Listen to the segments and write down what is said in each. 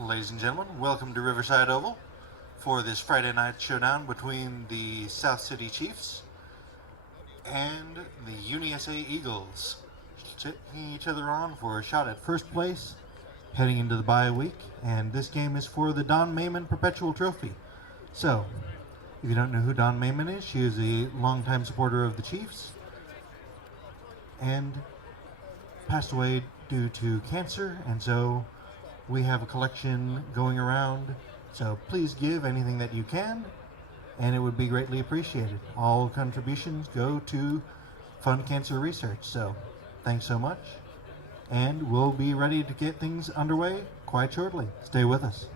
Ladies and gentlemen, welcome to Riverside Oval for this Friday night showdown between the South City Chiefs and the UniSA Eagles, taking each other on for a shot at first place heading into the bye week. And this game is for the Don Mayman Perpetual Trophy. So, if you don't know who Don Mayman is, she is a longtime supporter of the Chiefs and passed away due to cancer, and so we have a collection going around, so please give anything that you can, and it would be greatly appreciated. All contributions go to fund cancer research, so thanks so much, and we'll be ready to get things underway quite shortly. Stay with us.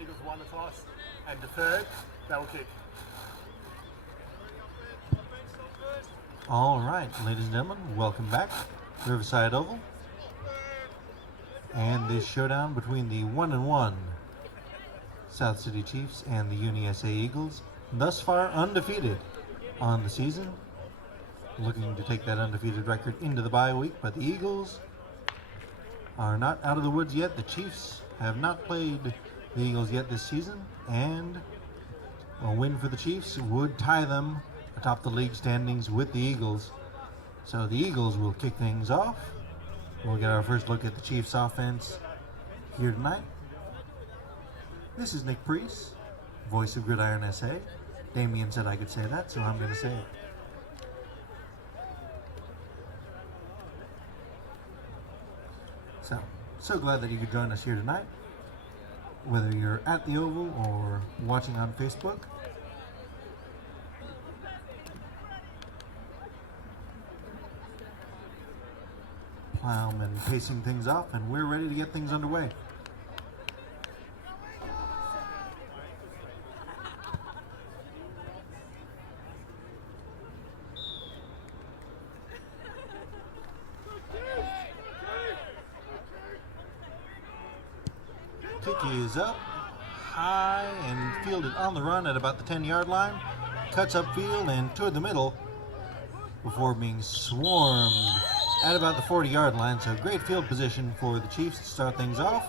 Eagles won the toss and deferred. They'll kick. All right, ladies and gentlemen, welcome back to Riverside Oval. And this showdown between the 1-1 South City Chiefs and the UniSA Eagles, thus far undefeated on the season, looking to take that undefeated record into the bye week. But the Eagles are not out of the woods yet. The Chiefs have not played the Eagles yet this season, and a win for the Chiefs would tie them atop the league standings with the Eagles. So the Eagles will kick things off. We'll get our first look at the Chiefs offense here tonight. This is Nick Priest, voice of Gridiron SA. Damien said I could say that, so I'm going to say it. So glad that you could join us here tonight, whether you're at the Oval or watching on Facebook. Plowman pacing things off, and we're ready to get things underway. Kick is up, high, and fielded on the run at about the 10-yard line. Cuts upfield and toward the middle before being swarmed at about the 40-yard line. So great field position for the Chiefs to start things off.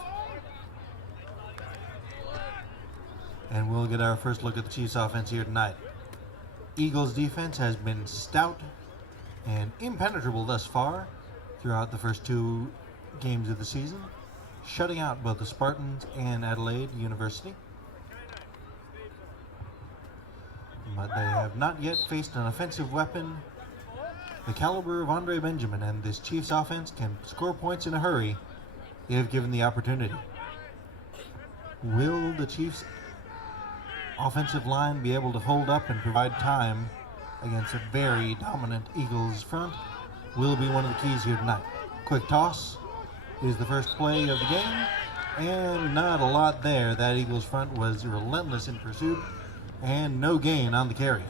And we'll get our first look at the Chiefs offense here tonight. Eagles defense has been stout and impenetrable thus far throughout the first two games of the season, shutting out both the Spartans and Adelaide University. But they have not yet faced an offensive weapon the caliber of Andre Benjamin, and this Chiefs offense can score points in a hurry if given the opportunity. Will the Chiefs offensive line be able to hold up and provide time against a very dominant Eagles front? Will be one of the keys here tonight. Quick toss is the first play of the game, and not a lot there. That Eagles front was relentless in pursuit, and no gain on the carry.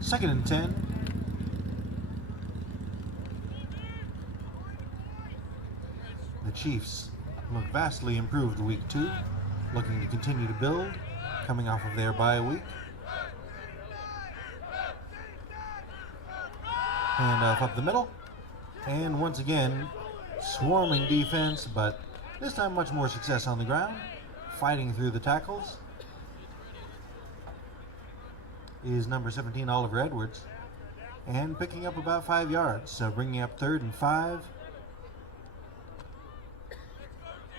Second and 10. The Chiefs look vastly improved week 2, looking to continue to build, coming off of their bye week. Handoff up the middle, and once again, swarming defense, but this time much more success on the ground, fighting through the tackles, is number 17, Oliver Edwards, and picking up about 5 yards, so bringing up 3rd and 5.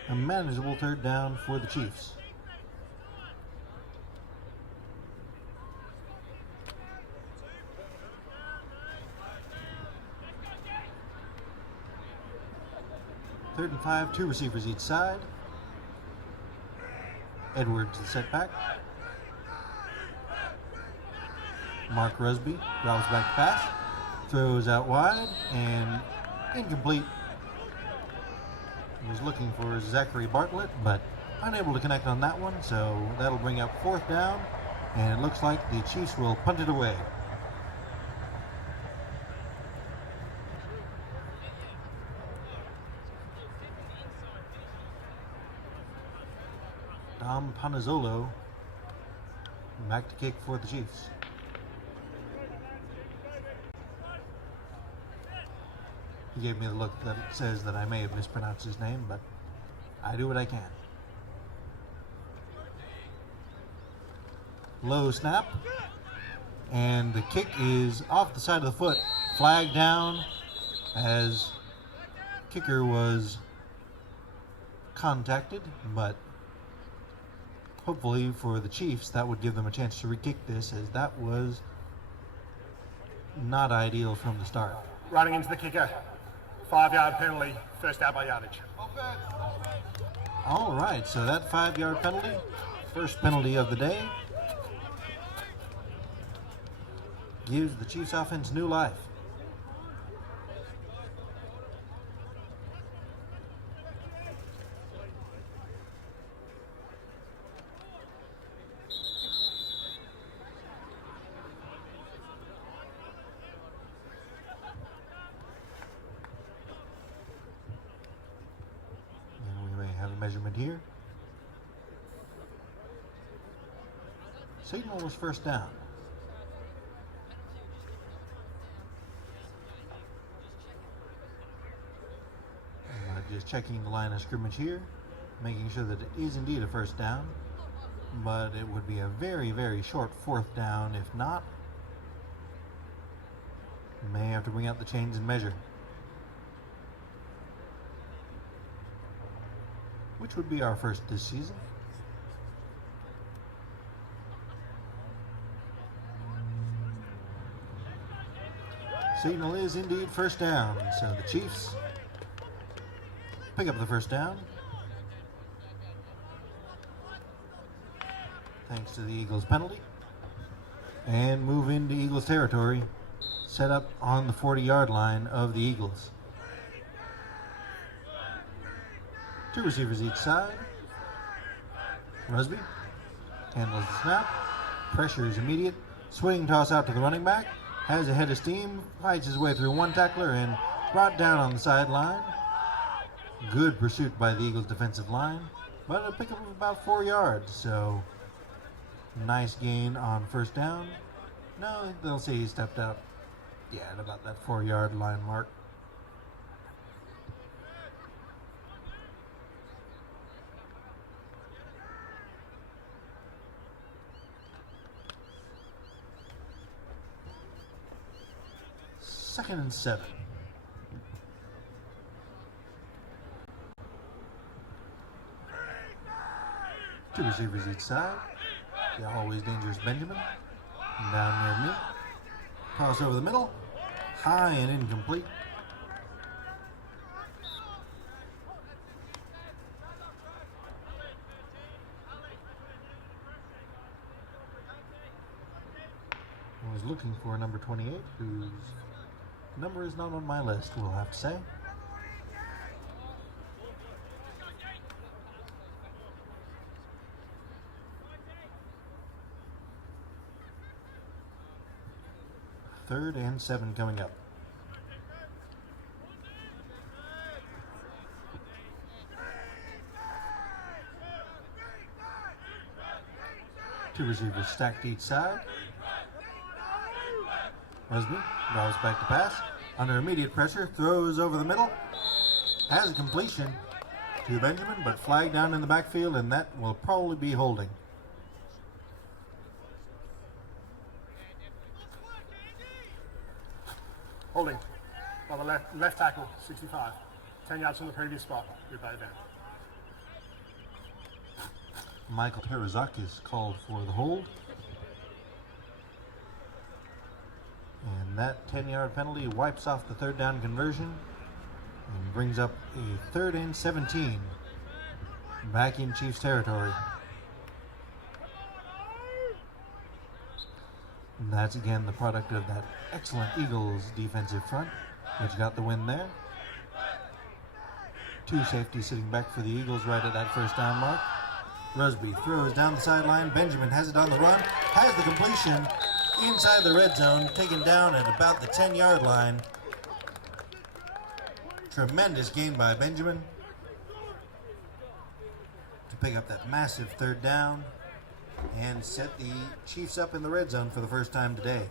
A manageable 3rd down for the Chiefs. Third and 5, 2 receivers each side. Edwards the setback. Mark Rusby robs back the pass, throws out wide, and incomplete. He was looking for Zachary Bartlett, but unable to connect on that one, so that'll bring up 4th down, and it looks like the Chiefs will punt it away. Dom Panazzolo back to kick for the Chiefs. He gave me the look that says that I may have mispronounced his name, but I do what I can. Low snap, and the kick is off the side of the foot, flag down as kicker was contacted, but hopefully for the Chiefs that would give them a chance to re-kick this, as that was not ideal from the start. Running into the kicker. 5-yard penalty, first out by yardage. All right, so that 5-yard penalty, first penalty of the day, gives the Chiefs offense new life. Measurement here. Signal was first down. Just checking the line of scrimmage here, making sure that it is indeed a first down, but it would be a very, very short 4th down if not. May have to bring out the chains and measure, which would be our first this season. Signal is indeed first down, so the Chiefs pick up the first down. thanks to the Eagles penalty, and move into Eagles territory, set up on the 40-yard line of the Eagles. 2 receivers each side. Rugby handles the snap. Pressure is immediate. Swing toss out to the running back. Has a head of steam. Fights his way through one tackler and brought down on the sideline. Good pursuit by the Eagles defensive line, but a pickup of about 4 yards. So nice gain on first down. No, they'll say he stepped out. Yeah, at about that 4-yard line mark. Second and 7. Two receivers each side. The always dangerous Benjamin. Down near me. Toss over the middle. High and incomplete. I was looking for number 28, whose number is not on my list, we'll have to say. Third and 7 coming up. Two receivers stacked each side. Rugby drives back to pass. Under immediate pressure, throws over the middle. Has a completion to Benjamin, but flagged down in the backfield, and that will probably be holding. Holding by the left tackle, 65. 10 yards from the previous spot. We play down. Michael Terazakis called for the hold. And that 10-yard penalty wipes off the third down conversion and brings up a 3rd and 17 back in Chiefs territory. And that's again the product of that excellent Eagles defensive front, which got the win there. Two safeties sitting back for the Eagles right at that first down mark. Rugby throws down the sideline. Benjamin has it on the run, has the completion inside the red zone, taken down at about the 10-yard line. Tremendous gain by Benjamin to pick up that massive third down and set the Chiefs up in the red zone for the first time today.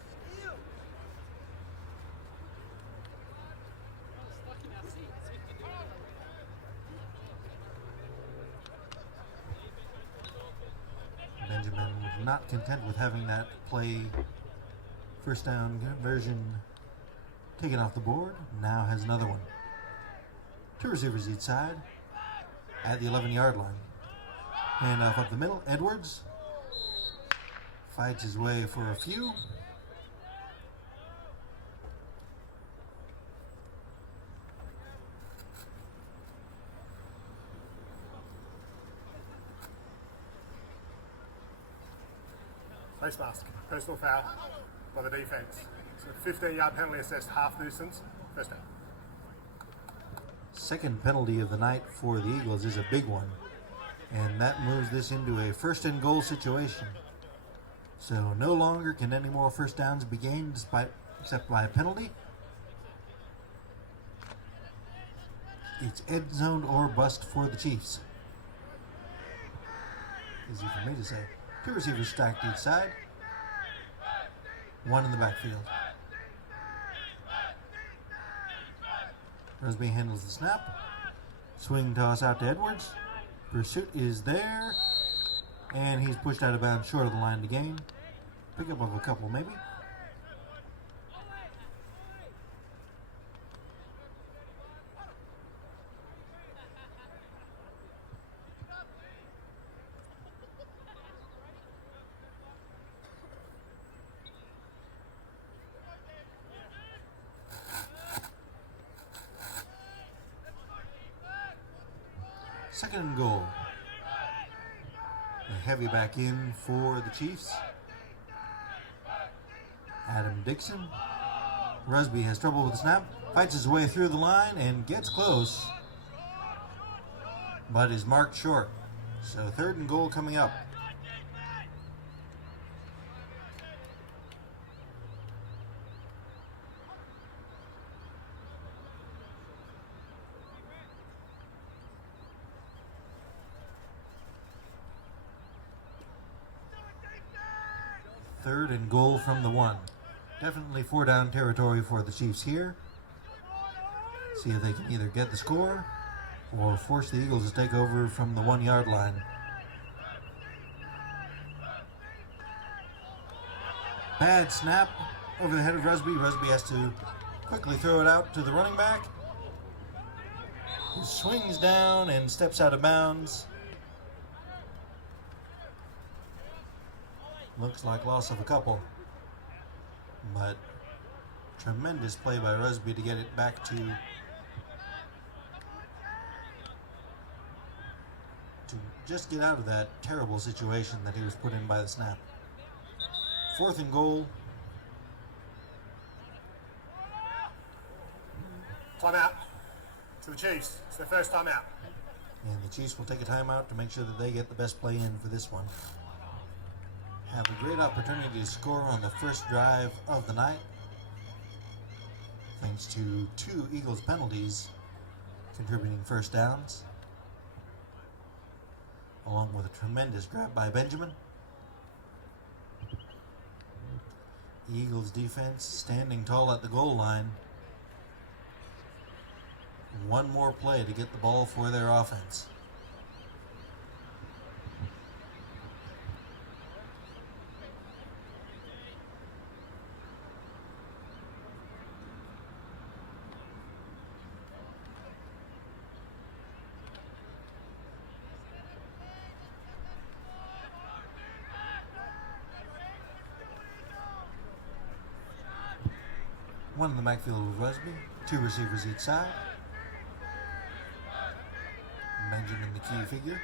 Benjamin was not content with having that play first down conversion taken off the board. Now has another one. Two receivers each side at the 11-yard line. Handoff up the middle. Edwards fights his way for a few. Face mask, personal foul by the defense. So 15-yard penalty assessed, half distance, first down. Second penalty of the night for the Eagles is a big one, and that moves this into a first and goal situation. So no longer can any more first downs be gained except by a penalty. It's end zone or bust for the Chiefs. Easy for me to say. Two receivers stacked each side. One in the backfield. Rugby handles the snap. Swing toss out to Edwards. Pursuit is there. And he's pushed out of bounds short of the line to gain. Pickup of a couple maybe. Second and goal. heavy back in for the Chiefs. Adam Dixon. Rusby has trouble with the snap, fights his way through the line and gets close, but is marked short. So 3rd and goal coming up. Third and goal from the 1. Definitely 4-down territory for the Chiefs here. See if they can either get the score or force the Eagles to take over from the 1-yard line. Bad snap over the head of Rusby. Rusby has to quickly throw it out to the running back, who swings down and steps out of bounds. Looks like loss of a couple, but tremendous play by Rusby to get it back to just get out of that terrible situation that he was put in by the snap. 4th and goal. Timeout to the Chiefs. It's their first timeout. And the Chiefs will take a timeout to make sure that they get the best play in for this one. Have a great opportunity to score on the first drive of the night, thanks to 2 Eagles penalties contributing first downs, along with a tremendous grab by Benjamin. Eagles defense standing tall at the goal line. One more play to get the ball for their offense. One in the backfield with Rusby, 2 receivers each side. Benjamin, the key figure.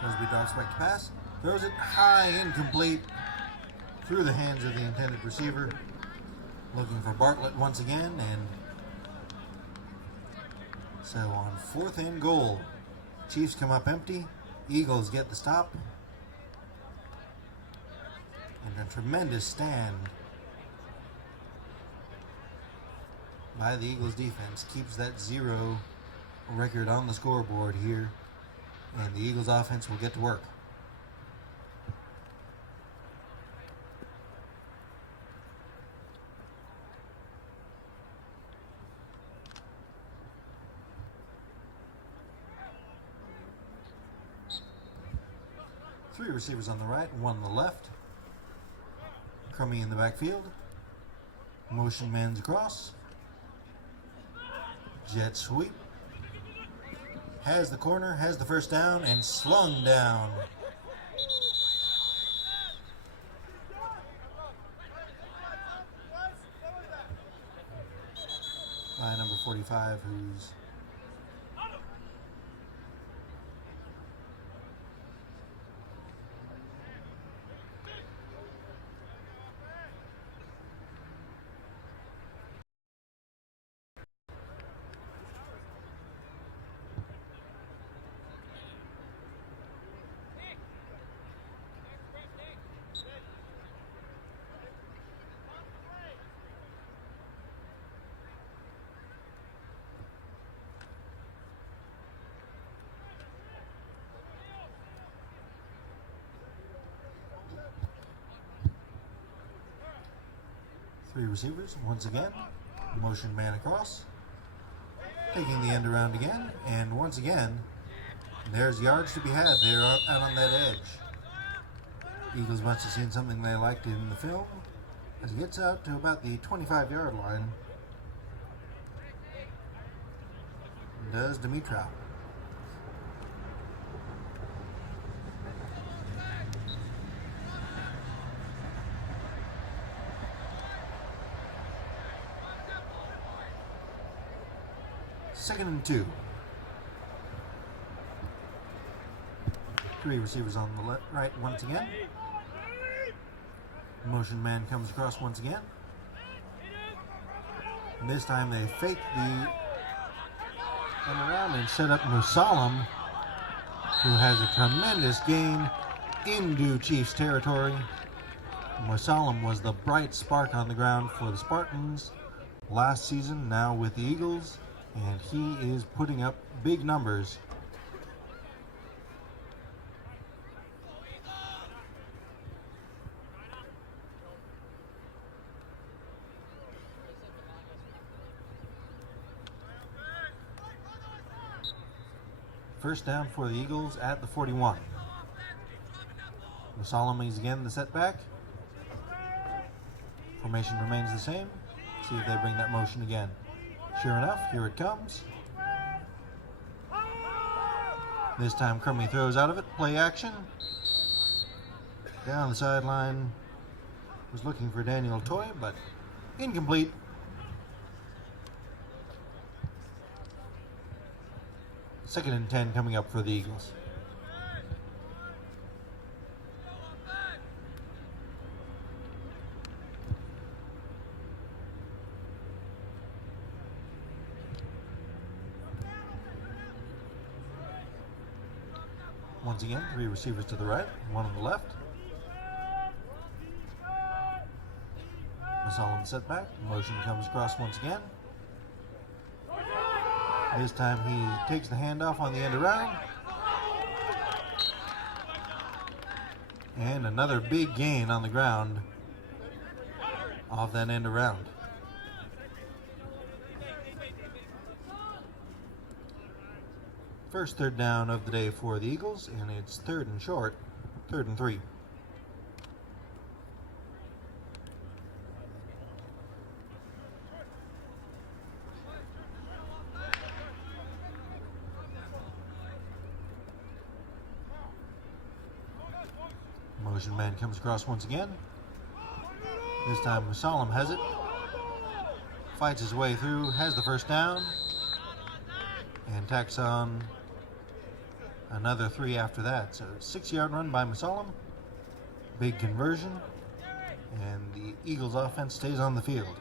Rusby drops back to pass, throws it high, incomplete, through the hands of the intended receiver. Looking for Bartlett once again, and so on 4th and goal, Chiefs come up empty. Eagles get the stop. And a tremendous stand by the Eagles defense keeps that 0 record on the scoreboard here, and the Eagles offense will get to work. Three receivers on the right and 1 on the left. Crummy in the backfield. Motion man's across. Jet sweep. Has the corner, has the first down, and slung down. By number 45, who's three receivers once again. Motion man across. Taking the end around again, and once again, there's yards to be had there out on that edge. Eagles must have seen something they liked in the film as he gets out to about the 25-yard line. Does Dimitrov. 2nd and 2. 3 receivers on the right once again. Motion man comes across once again. And this time they fake the end around and set up Musalam, who has a tremendous gain into Chiefs territory. Musalam was the bright spark on the ground for the Spartans last season, now with the Eagles, and he is putting up big numbers. First down for the Eagles at the 41. Musalam is again the setback. Formation remains the same. See if they bring that motion again. Sure enough, here it comes. This time Crummy throws out of it. Play action. Down the sideline. Was looking for Daniel Toy, but incomplete. Second and 10 coming up for the Eagles. Once again, 3 receivers to the right, 1 on the left. Musalam setback. Motion comes across once again. This time he takes the handoff on the end around. And another big gain on the ground off that end around. First third down of the day for the Eagles, and it's 3rd and short, 3rd and 3. Motion man comes across once again. This time Musalam has it. Fights his way through, has the first down, and tacks on another 3 after that. So 6-yard run by Musalam. Big conversion. And the Eagles offense stays on the field.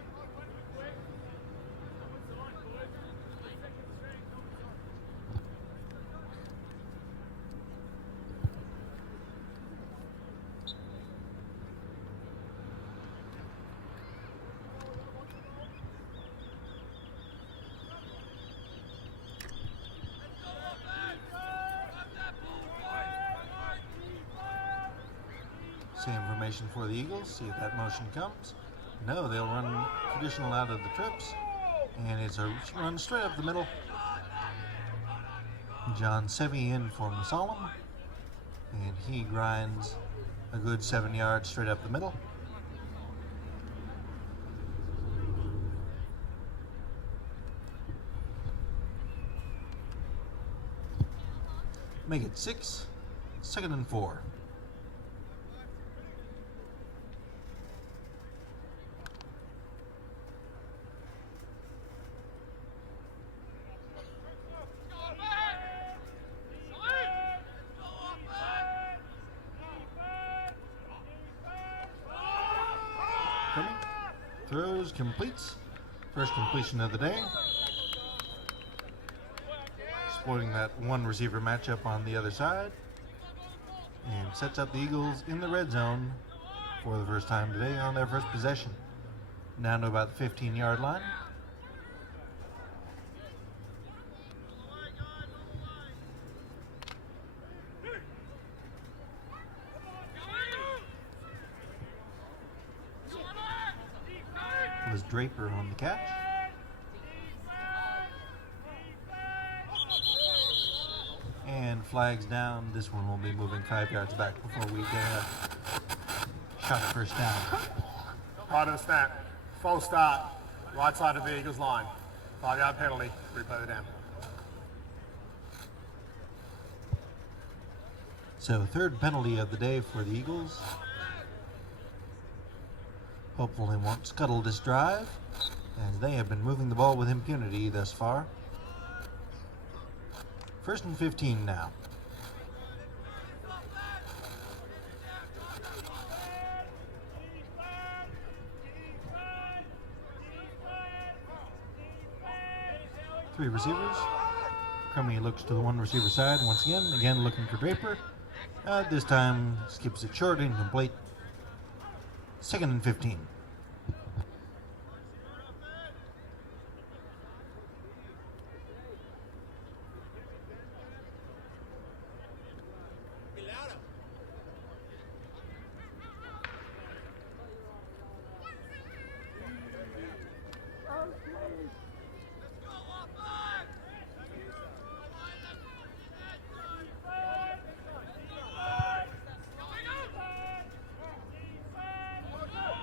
Same formation for the Eagles. See if that motion comes. No, they'll run traditional out of the trips. And it's a run straight up the middle. John Sevi in for Musalam. And he grinds a good 7 yards straight up the middle. Make it 6, 2nd and 4. Throws, completes. First completion of the day. Exploiting that 1 receiver matchup on the other side. And sets up the Eagles in the red zone for the first time today on their first possession. Down to about the 15-yard line. Was Draper on the catch. And flags down. This one will be moving 5 yards back before we get a shot at first down. Right of the snap. False start. Right side of the Eagles line. 5-yard penalty. Replay the down. So 3rd penalty of the day for the Eagles. Hopefully won't scuttle this drive, as they have been moving the ball with impunity thus far. First and 15 now. Three receivers. Crummy looks to the one receiver side once again looking for Draper. This time skips it short, incomplete. Second and 15.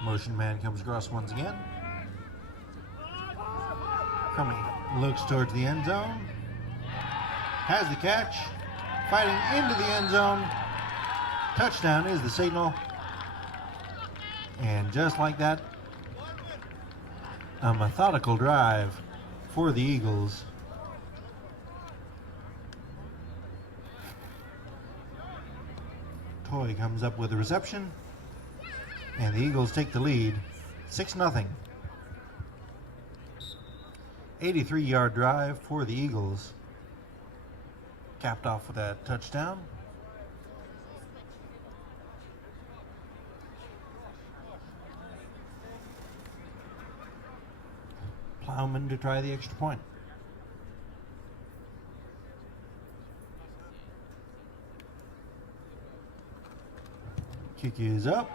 Motion man comes across once again. Crummy looks towards the end zone. Has the catch. Fighting into the end zone. Touchdown is the signal. And just like that, a methodical drive for the Eagles. Toy comes up with a reception. And the Eagles take the lead, 6-0. 83-yard drive for the Eagles. Capped off with that touchdown. Plowman to try the extra point. Kick is up.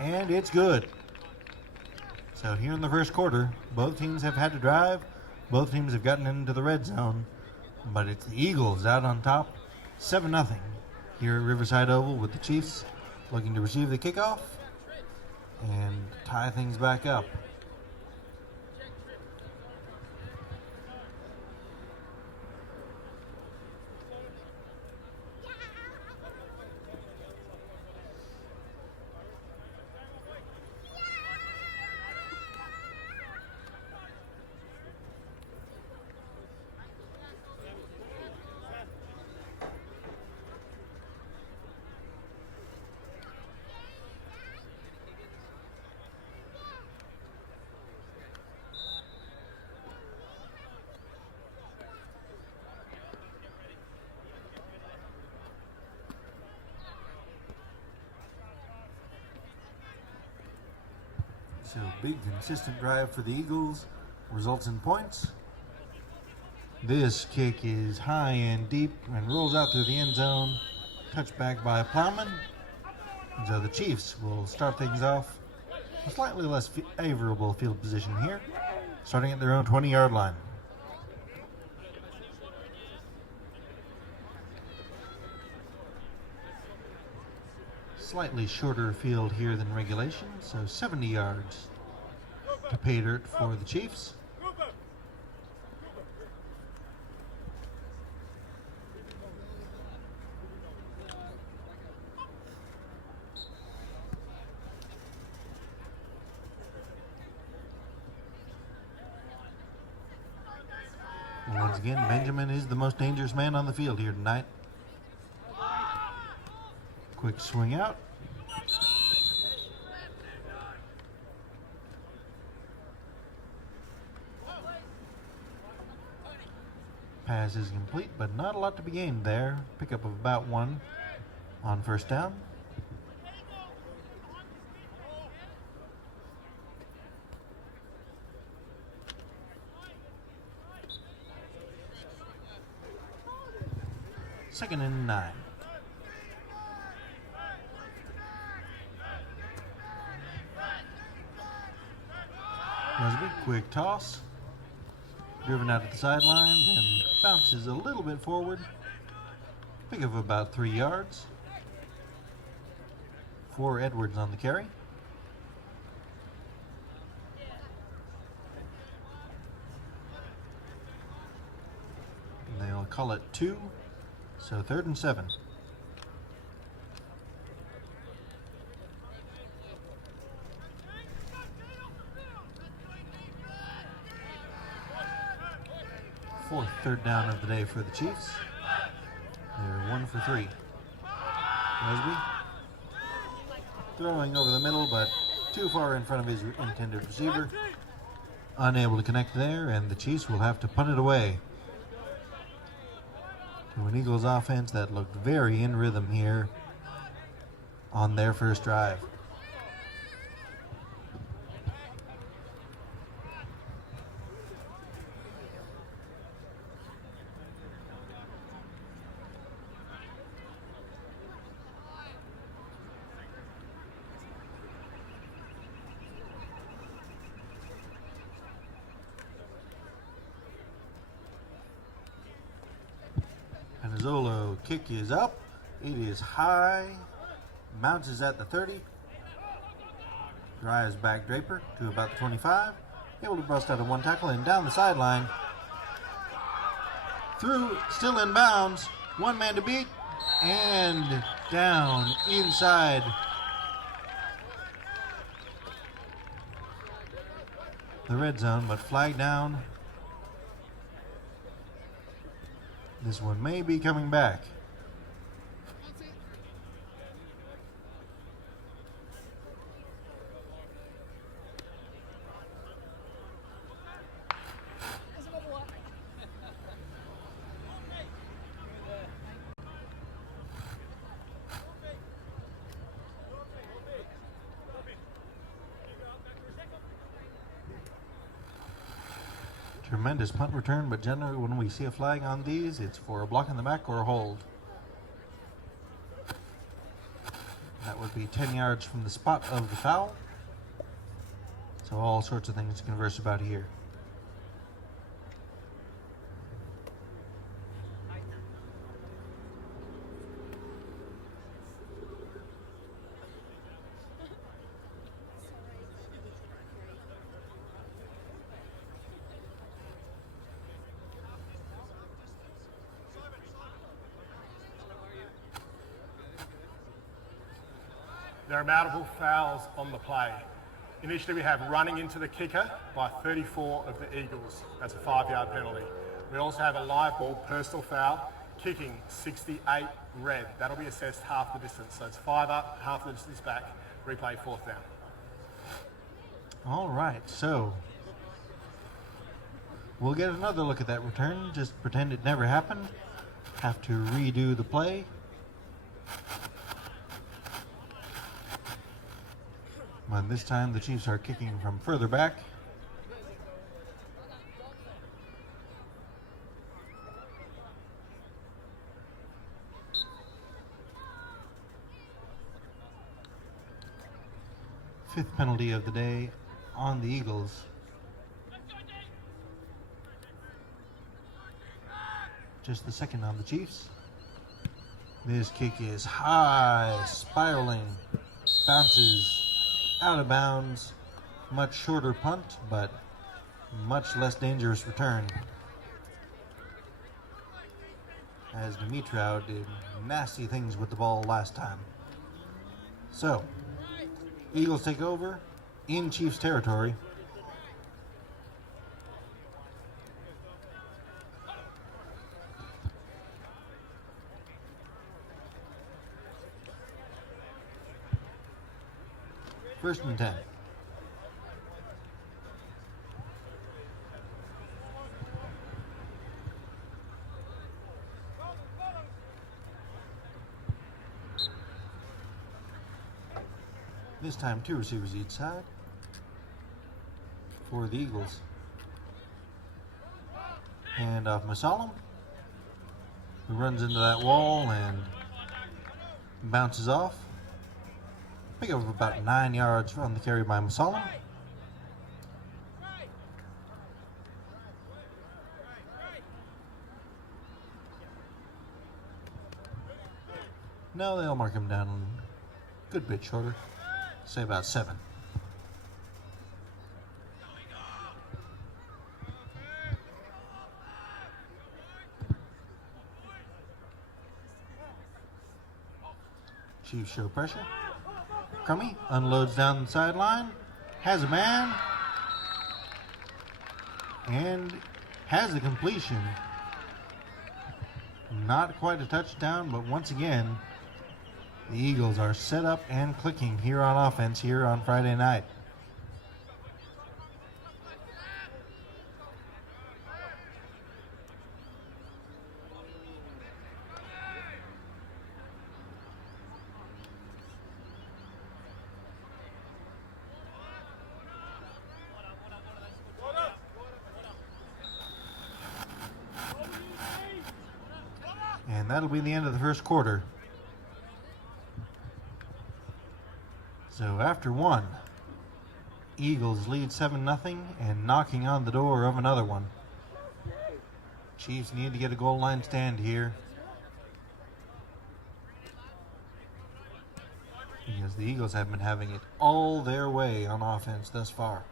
And it's good. So here in the first quarter, both teams have had to drive. Both teams have gotten into the red zone. But it's the Eagles out on top, 7-0 here at Riverside Oval, with the Chiefs looking to receive the kickoff and tie things back up. So big, consistent drive for the Eagles results in points. This kick is high and deep and rolls out through the end zone. Touchback by Plowman. And so the Chiefs will start things off a slightly less favorable field position here, starting at their own 20-yard line. Slightly shorter field here than regulation, so 70 yards to pay dirt for the Chiefs. Once again, Benjamin is the most dangerous man on the field here tonight. Quick swing out. Pass is complete, but not a lot to be gained there. Pickup of about 1 on first down. Second and 9. Mosby, quick toss. Driven out to the sideline and bounces a little bit forward. Pick of about 3 yards. For Edwards on the carry. And they'll call it 2. So 3rd and 7. fourth third down of the day for the Chiefs. They're 1 for 3. Rugby throwing over the middle, but too far in front of his intended receiver. Unable to connect there, and the Chiefs will have to punt it away to an Eagles offense that looked very in rhythm here on their first drive. Zolo kick is up. It is high. Bounces at the 30. Drives back Draper to about the 25. Able to bust out of one tackle and down the sideline. Through, still in bounds. One man to beat. And down inside the red zone, but flagged down. This one may be coming back. Tremendous punt return, but generally when we see a flag on these, it's for a block in the back or a hold. That would be 10 yards from the spot of the foul. So all sorts of things to converse about here. There are multiple fouls on the play. Initially, we have running into the kicker by 34 of the Eagles. That's a 5-yard penalty. We also have a live ball personal foul, kicking 68 red. That'll be assessed half the distance. So it's 5 up, half the distance back. Replay 4th down. All right, so we'll get another look at that return. Just pretend it never happened. Have to redo the play. But this time the Chiefs are kicking from further back. Fifth penalty of the day on the Eagles. Just the second on the Chiefs. This kick is high, spiraling, bounces out of bounds. Much shorter punt, but much less dangerous return, as Dimitrov did nasty things with the ball last time. So, Eagles take over in Chiefs territory. First and 10. This time 2 receivers each side for the Eagles. Hand off Masalam, who runs into that wall and bounces off. Pick up about 9 yards on the carry by Masalam. No, they'll mark him down a good bit shorter. Say about 7. Chiefs show pressure. Crummy unloads down the sideline. Has a man. And has the completion. Not quite a touchdown, but once again, the Eagles are set up and clicking here on offense here on Friday night. And that'll be the end of the first quarter. So after one, Eagles lead 7-0 and knocking on the door of another one. Chiefs need to get a goal line stand here, because the Eagles have been having it all their way on offense thus far.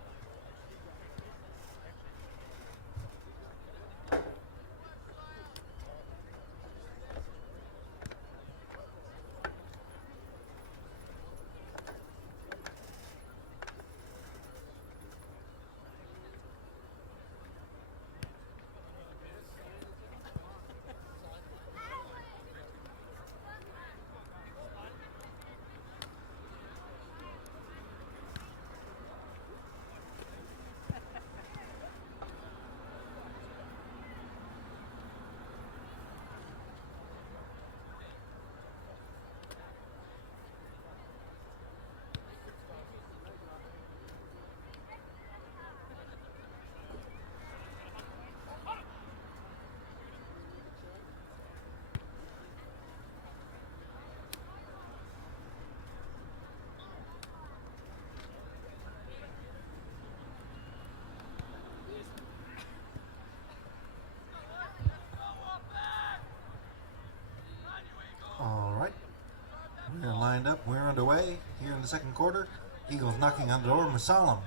We're lined up. We're underway here in the second quarter. Eagles knocking on the door. Musalam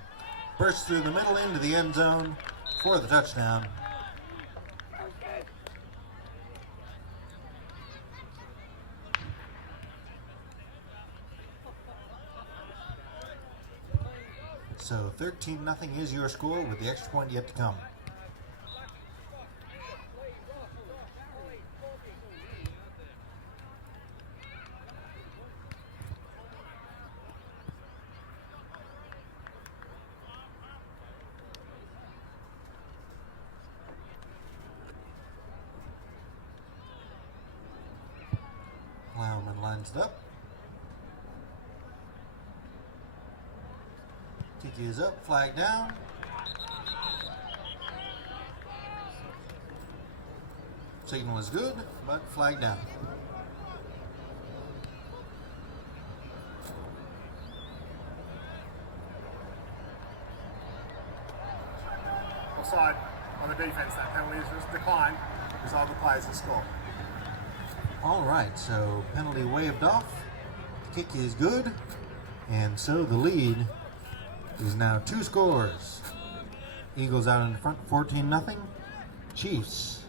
bursts through the middle into the end zone for the touchdown. So 13-0 is your score with the extra point yet to come. Plowman lines it up. Kick is up, flag down. Signal is good, but flag down. Offside on the defense. That penalty is just declined because other players have scored. All right, so penalty waved off. Kick is good, and so the lead is now 2 scores. Eagles out in front, 14-0. Chiefs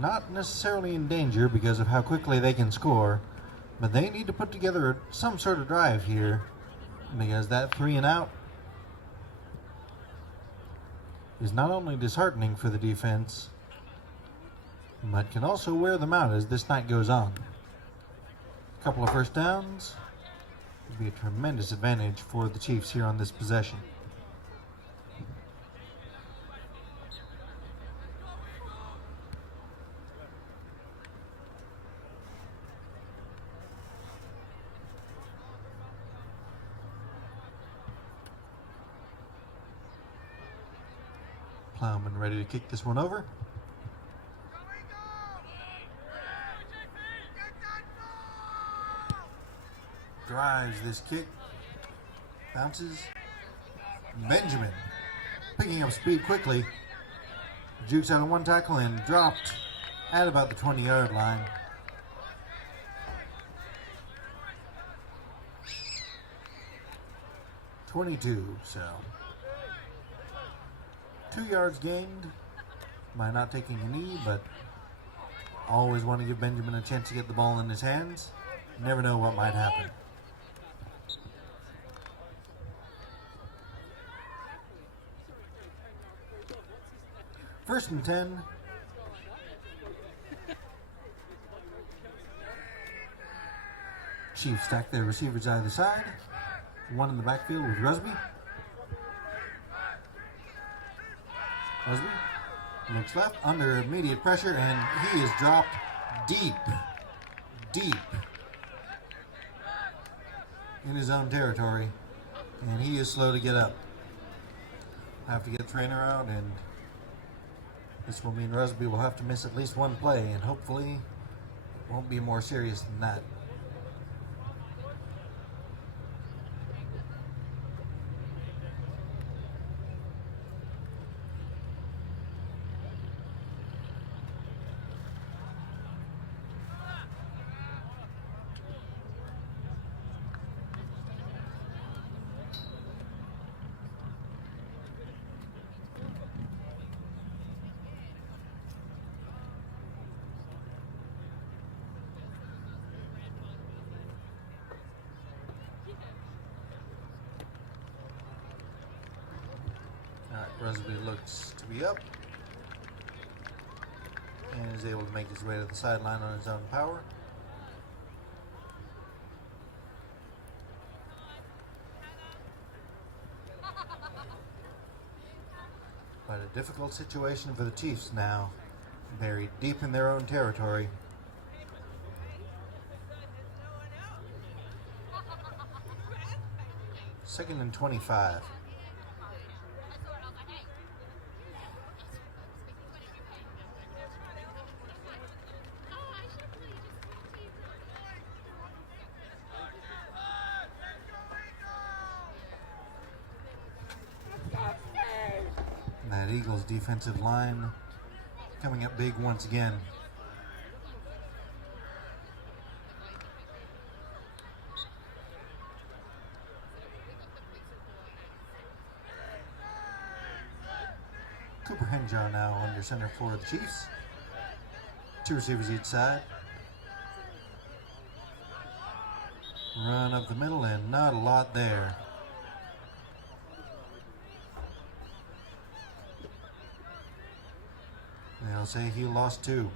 not necessarily in danger because of how quickly they can score, but they need to put together some sort of drive here, because that 3 and out is not only disheartening for the defense, but can also wear them out as this night goes on. A couple of first downs would be a tremendous advantage for the Chiefs here on this possession. Plowman ready to kick this one over. Drives this kick, bounces. Benjamin picking up speed quickly, jukes out of one tackle and dropped at about the 20-yard line. .22, so 2 yards gained by not taking a knee, but always want to give Benjamin a chance to get the ball in his hands. Never know what might happen. First and 10. Chiefs stack their receivers either side. One in the backfield with Rugby. Rugby looks left under immediate pressure, and he is dropped deep in his own territory, and he is slow to get up. Have to get the trainer out, and this will mean Rugby will have to miss at least one play, and hopefully it won't be more serious than that. Rugby looks to be up and is able to make his way to the sideline on his own power. But a difficult situation for the Chiefs now, buried deep in their own territory. Second and 25. That Eagles defensive line coming up big once again. Cooper Henshaw now under center for the Chiefs. Two receivers each side. Run up the middle and not a lot there. They'll say he lost two.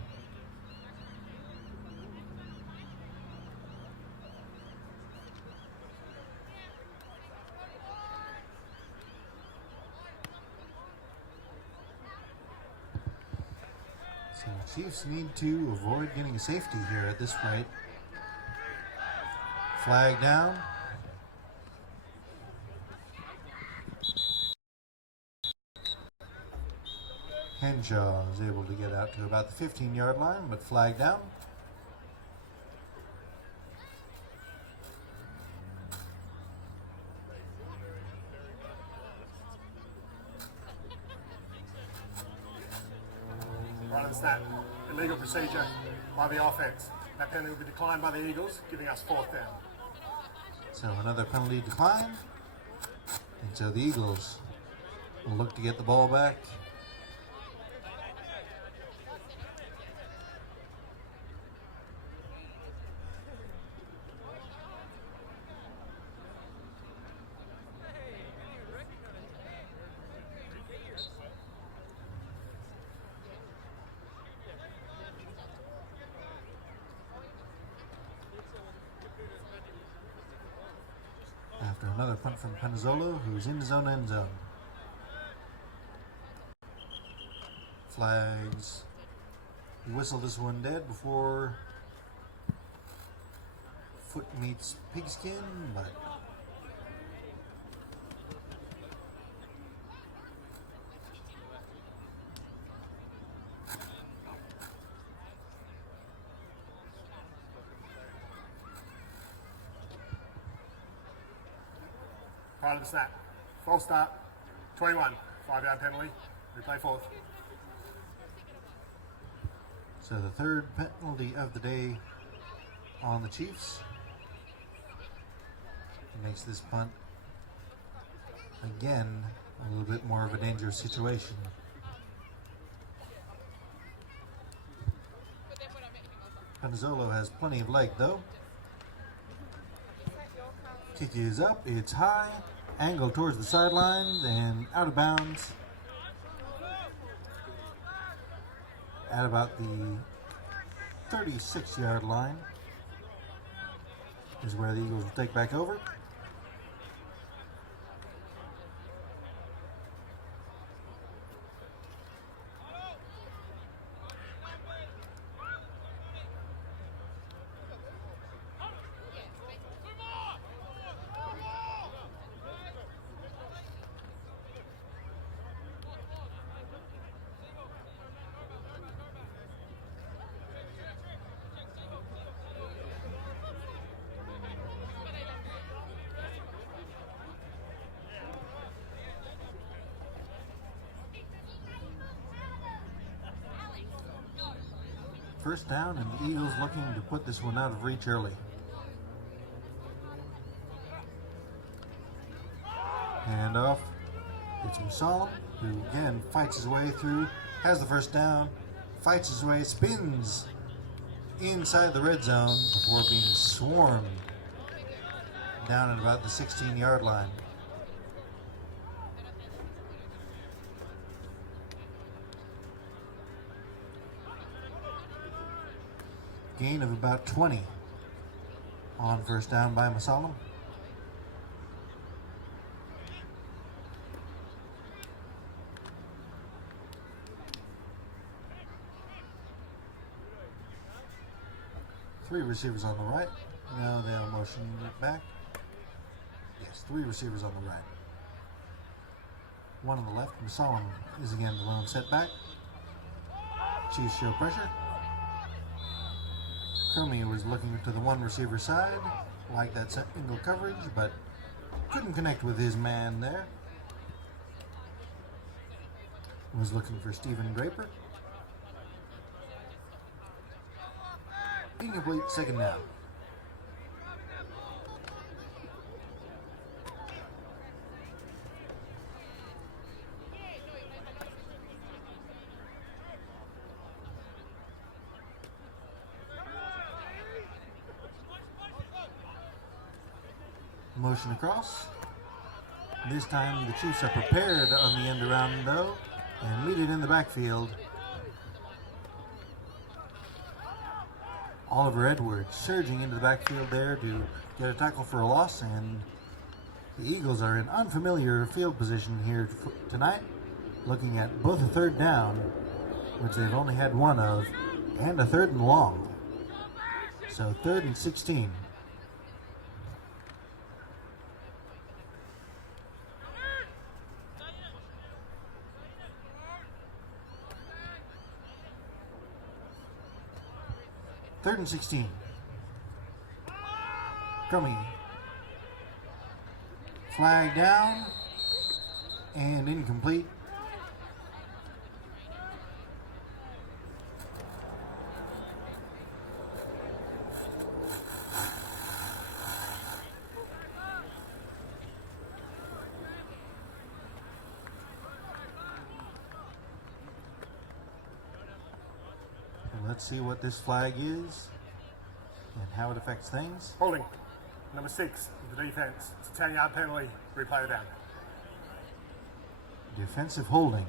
So the Chiefs need to avoid getting a safety here at this rate. Flag down. Henshaw is able to get out to about the 15-yard line, but flag down. Right on the snap, illegal procedure by the offense. That penalty will be declined by the Eagles, giving us fourth down. So another penalty decline. And so the Eagles will look to get the ball back. After another punt from Penizzolo, who's in his own end zone. Flags. He whistled this one dead before foot meets pigskin, but Part of the snap. False start. 21. 5-yard penalty. Replay fourth. so the third penalty of the day on the Chiefs. Makes this punt again a little bit more of a dangerous situation. Penizzolo has plenty of leg though. Kick is up, it's high, angle towards the sideline, and out of bounds. at about the 36-yard line is where the Eagles will take back over. First down, and the Eagles looking to put this one out of reach early. Hand off. It's Musalam, who again fights his way through, has the first down, fights his way, spins inside the red zone before being swarmed down at about the 16-yard line. Gain of about 20 on first down by Musalam. Three receivers on the right. Now they'll motion it back. Yes, three receivers on the right. One on the left. Musalam is again the lone setback. Chiefs show pressure. Cromie was looking to the one receiver side, like that single coverage, but couldn't connect with his man there. Was looking for Stephen Draper. Incomplete, second down. Motion across. This time the Chiefs are prepared on the end around though and meet it in the backfield. Oliver Edwards surging into the backfield there to get a tackle for a loss, and the Eagles are in unfamiliar field position here tonight, looking at both a third down, which they've only had one of, and a third and long. So 3rd and 16. Third and 16. Cromie. Flag down and incomplete. Let's see what this flag is and how it affects things. Holding. Number 6, the defense. It's a 10-yard penalty. Replay it down. Defensive holding.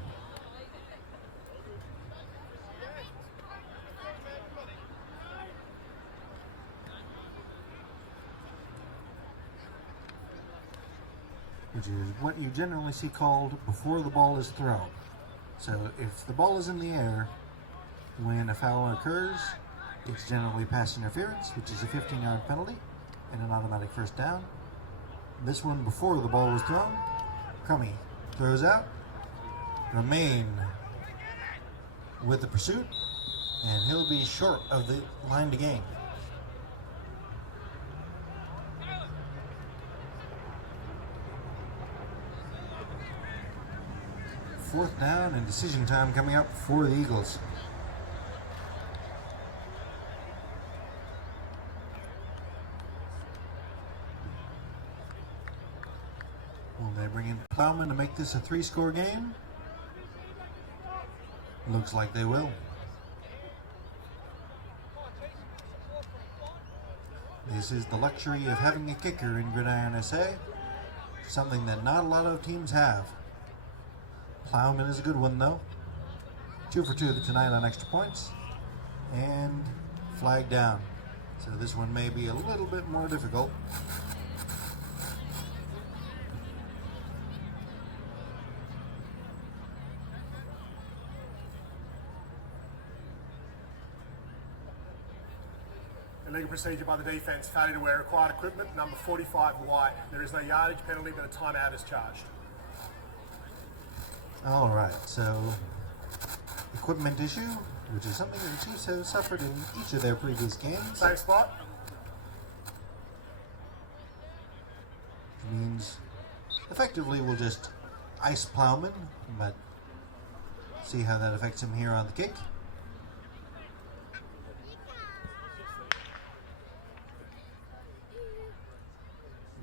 Which is what you generally see called before the ball is thrown. So if the ball is in the air, when a foul occurs, it's generally pass interference, which is a 15-yard penalty and an automatic first down. This one before the ball was thrown, Cromie throws out, remain with the pursuit, and he'll be short of the line to gain. Fourth down and decision time coming up for the Eagles. Will they bring in Plowman to make this a 3-score game? Looks like they will. This is the luxury of having a kicker in Gridiron SA, something that not a lot of teams have. Plowman is a good one though. 2 for 2 tonight on extra points. And flag down. So this one may be a little bit more difficult. Illegal procedure by the defence, failure to wear required equipment, number 45 white. There is no yardage penalty, but a timeout is charged. All right, so equipment issue, which is something that the Chiefs have suffered in each of their previous games. Same spot. Which means effectively we'll just ice Plowman, but see how that affects him here on the kick.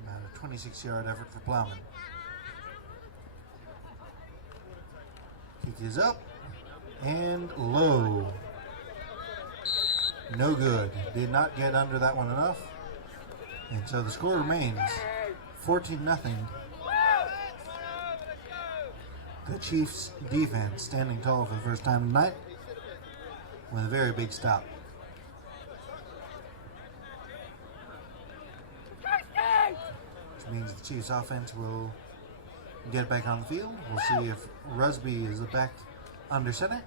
About a 26-yard effort for Plowman. Kick is up and low. No good. Did not get under that one enough. And so the score remains 14-0. The Chiefs defense standing tall for the first time tonight with a very big stop. Which means the Chiefs offense will get back on the field. We'll see if Rugby is back under center.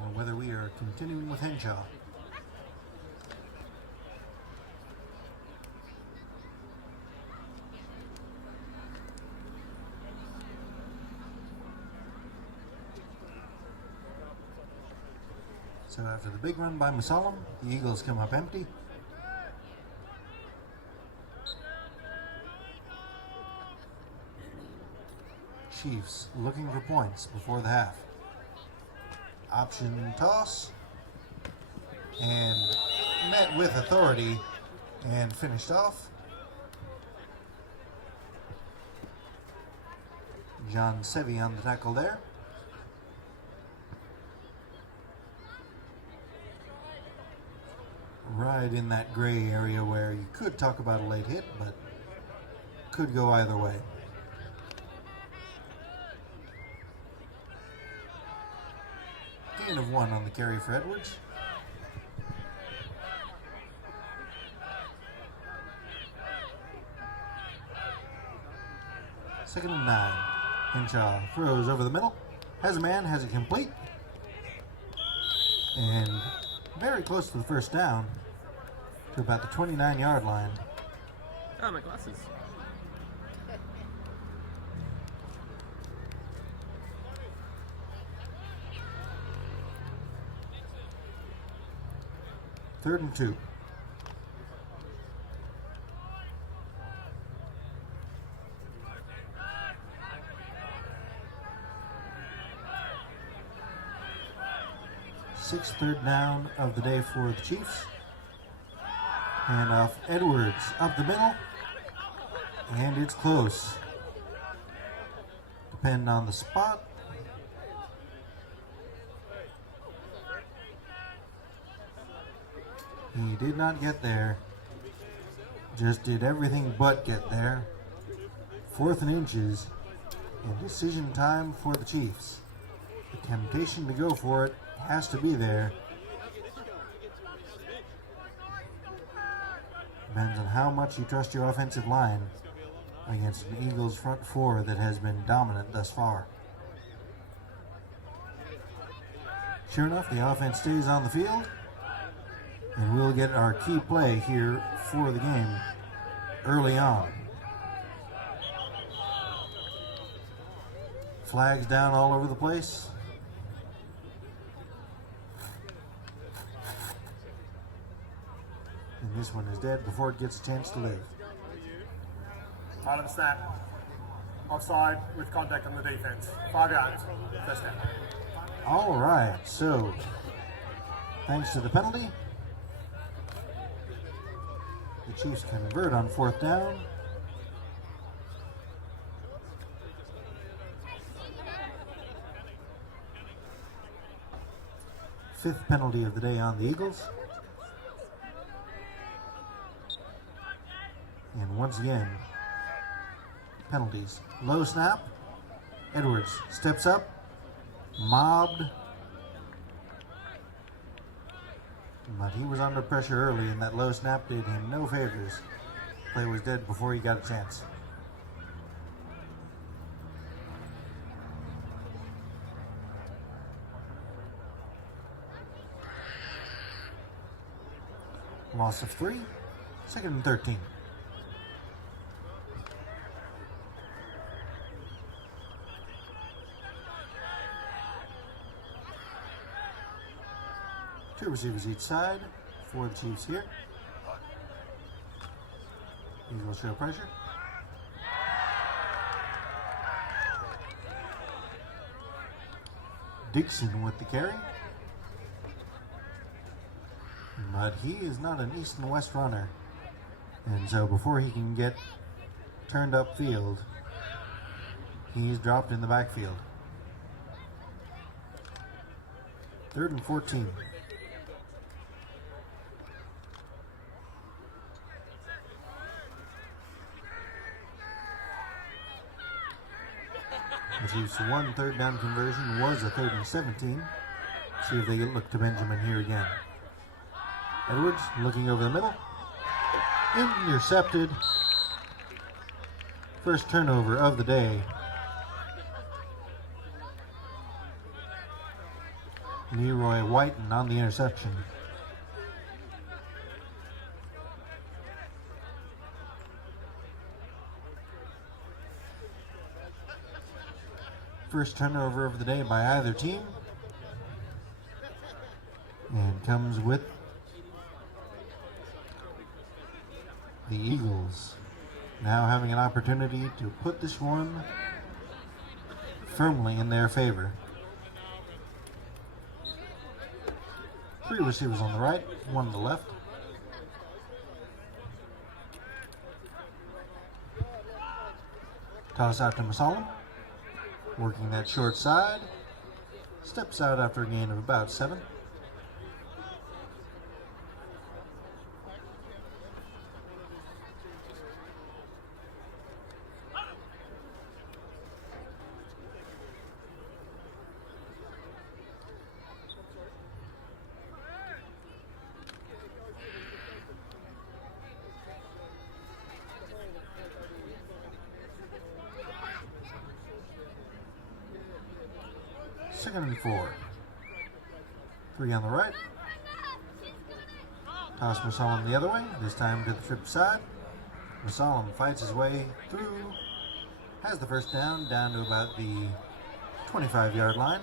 Or whether we are continuing with Henshaw. So after the big run by Musalam, the Eagles come up empty. Chiefs looking for points before the half. Option toss. And met with authority and finished off. John Sevi on the tackle there. Right in that gray area where you could talk about a late hit, but could go either way. Gain of 1 on the carry for Edwards. Second and 9. Henshaw throws over the middle. Has a man, has it complete. And very close to the first down, to about the 29-yard line. Oh, my glasses. Third and 2. Sixth third down of the day for the Chiefs. Hand off Edwards up the middle. And it's close. Depending on the spot. He did not get there. Just did everything but get there. 4th and inches. And decision time for the Chiefs. The temptation to go for it has to be there. Depends on how much you trust your offensive line against an Eagles front 4 that has been dominant thus far. Sure enough, the offense stays on the field, and we'll get our key play here for the game early on. Flags down all over the place. And this one is dead before it gets a chance to live. Part of the snap. Offside with contact on the defence. 5 yards. First down. All right, so thanks to the penalty, the Chiefs convert on 4th down. Fifth penalty of the day on the Eagles. And once again, penalties. Low snap. Edwards steps up. Mobbed. But he was under pressure early, and that low snap did him no favors. Play was dead before he got a chance. Loss of 3. 2nd and 13. Two receivers each side for the Chiefs here. Eagles show pressure. Dixon with the carry. But he is not an east and west runner. And so before he can get turned upfield, he's dropped in the backfield. 3rd and 14. The Chiefs' one third down conversion was a 3rd and 17. See if they look to Benjamin here again. Edwards looking over the middle. Intercepted. First turnover of the day. Leroy Whiten on the interception. First turnover of the day by either team. And comes with the Eagles now having an opportunity to put this one firmly in their favor. 3 receivers on the right, 1 on the left. Toss out to Masalam. Working that short side. Steps out after a gain of about 7. Second and 4. 3 on the right. Toss Masalam the other way, this time to the trip side. Masalam fights his way through, has the first down to about the 25-yard line.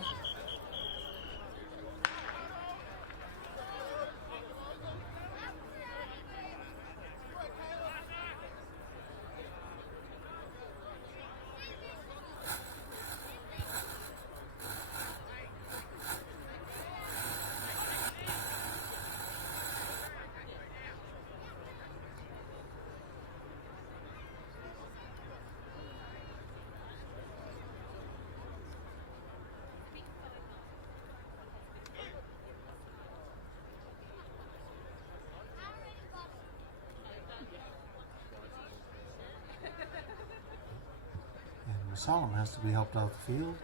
Masalam has to be helped off the field.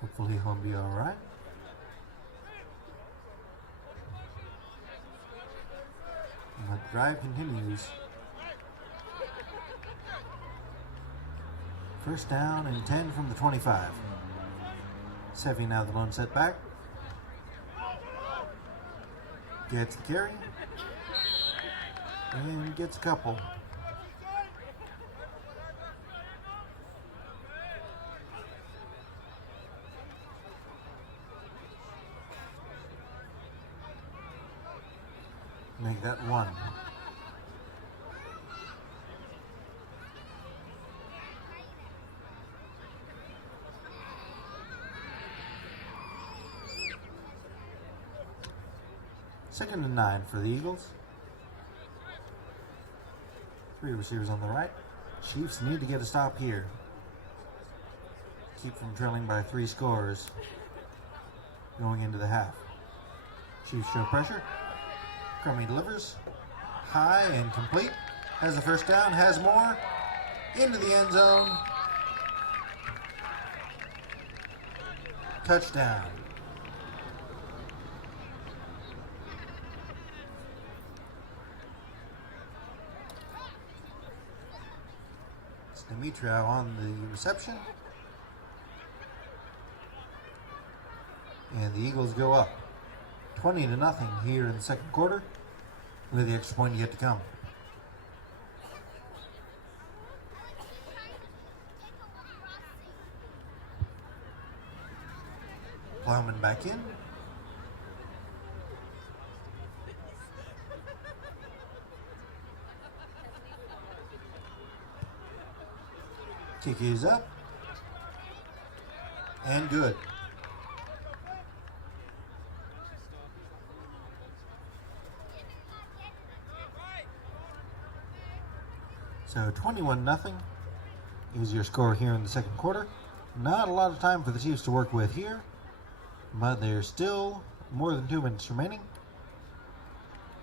Hopefully he'll be all right. And the drive continues. First down and 10 from the 25. Sevi now the lone setback. Gets the carry. And gets a couple. Make that 1. Second and 9 for the Eagles. 3 receivers on the right. Chiefs need to get a stop here. Keep from trailing by 3 scores going into the half. Chiefs show pressure. Crummy delivers. High and complete. Has the first down, has more. into the end zone. Touchdown. It's Dimitrov on the reception. And the Eagles go up 20-0 here in the second quarter, with the extra point yet to come. Plowman back in. Kick is up. And good. So 21-0 is your score here in the second quarter. Not a lot of time for the Chiefs to work with here, but there's still more than 2 minutes remaining.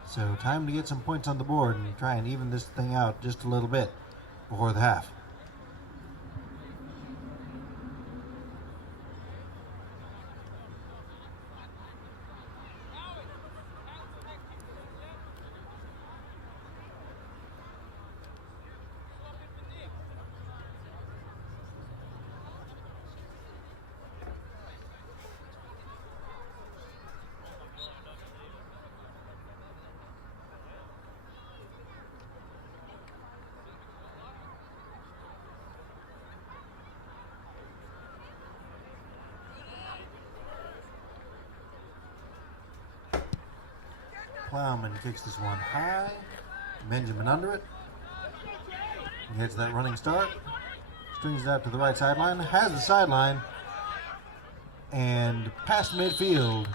So time to get some points on the board and try and even this thing out just a little bit before the half. Plowman kicks this one high. Benjamin under it. He gets that running start. Strings it out to the right sideline. Has the sideline. And past midfield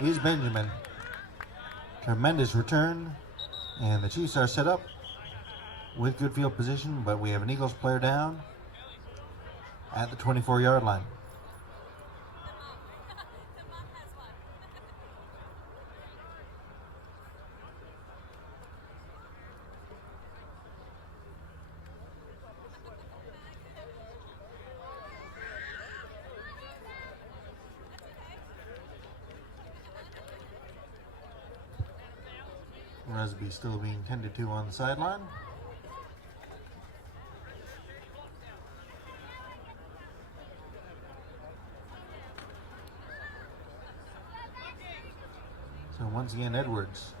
is Benjamin. Tremendous return. And the Chiefs are set up with good field position, but we have an Eagles player down at the 24-yard line. Rugby still being tended to on the sideline. So once again, Edwards.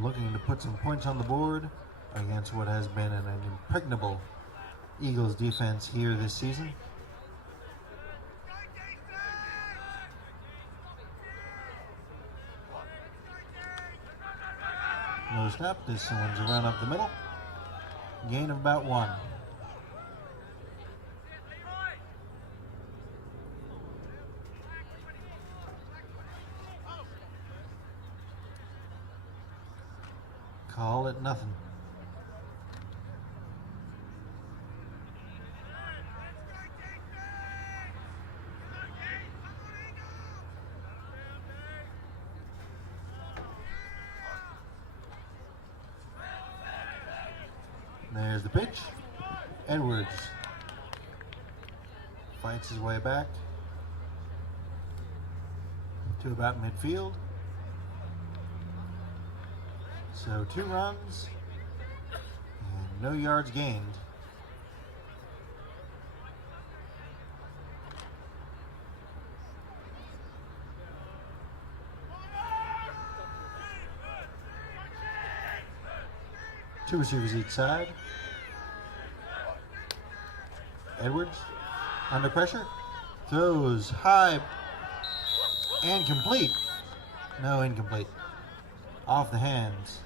Looking to put some points on the board against what has been an impregnable Eagles defense here this season. No snap. This one's a run up the middle. Gain of about 1. Call it nothing. There's the pitch. Edwards fights his way back to about midfield. So 2 runs and no yards gained. Two receivers each side. Edwards under pressure, throws high and complete. No, incomplete. Off the hands.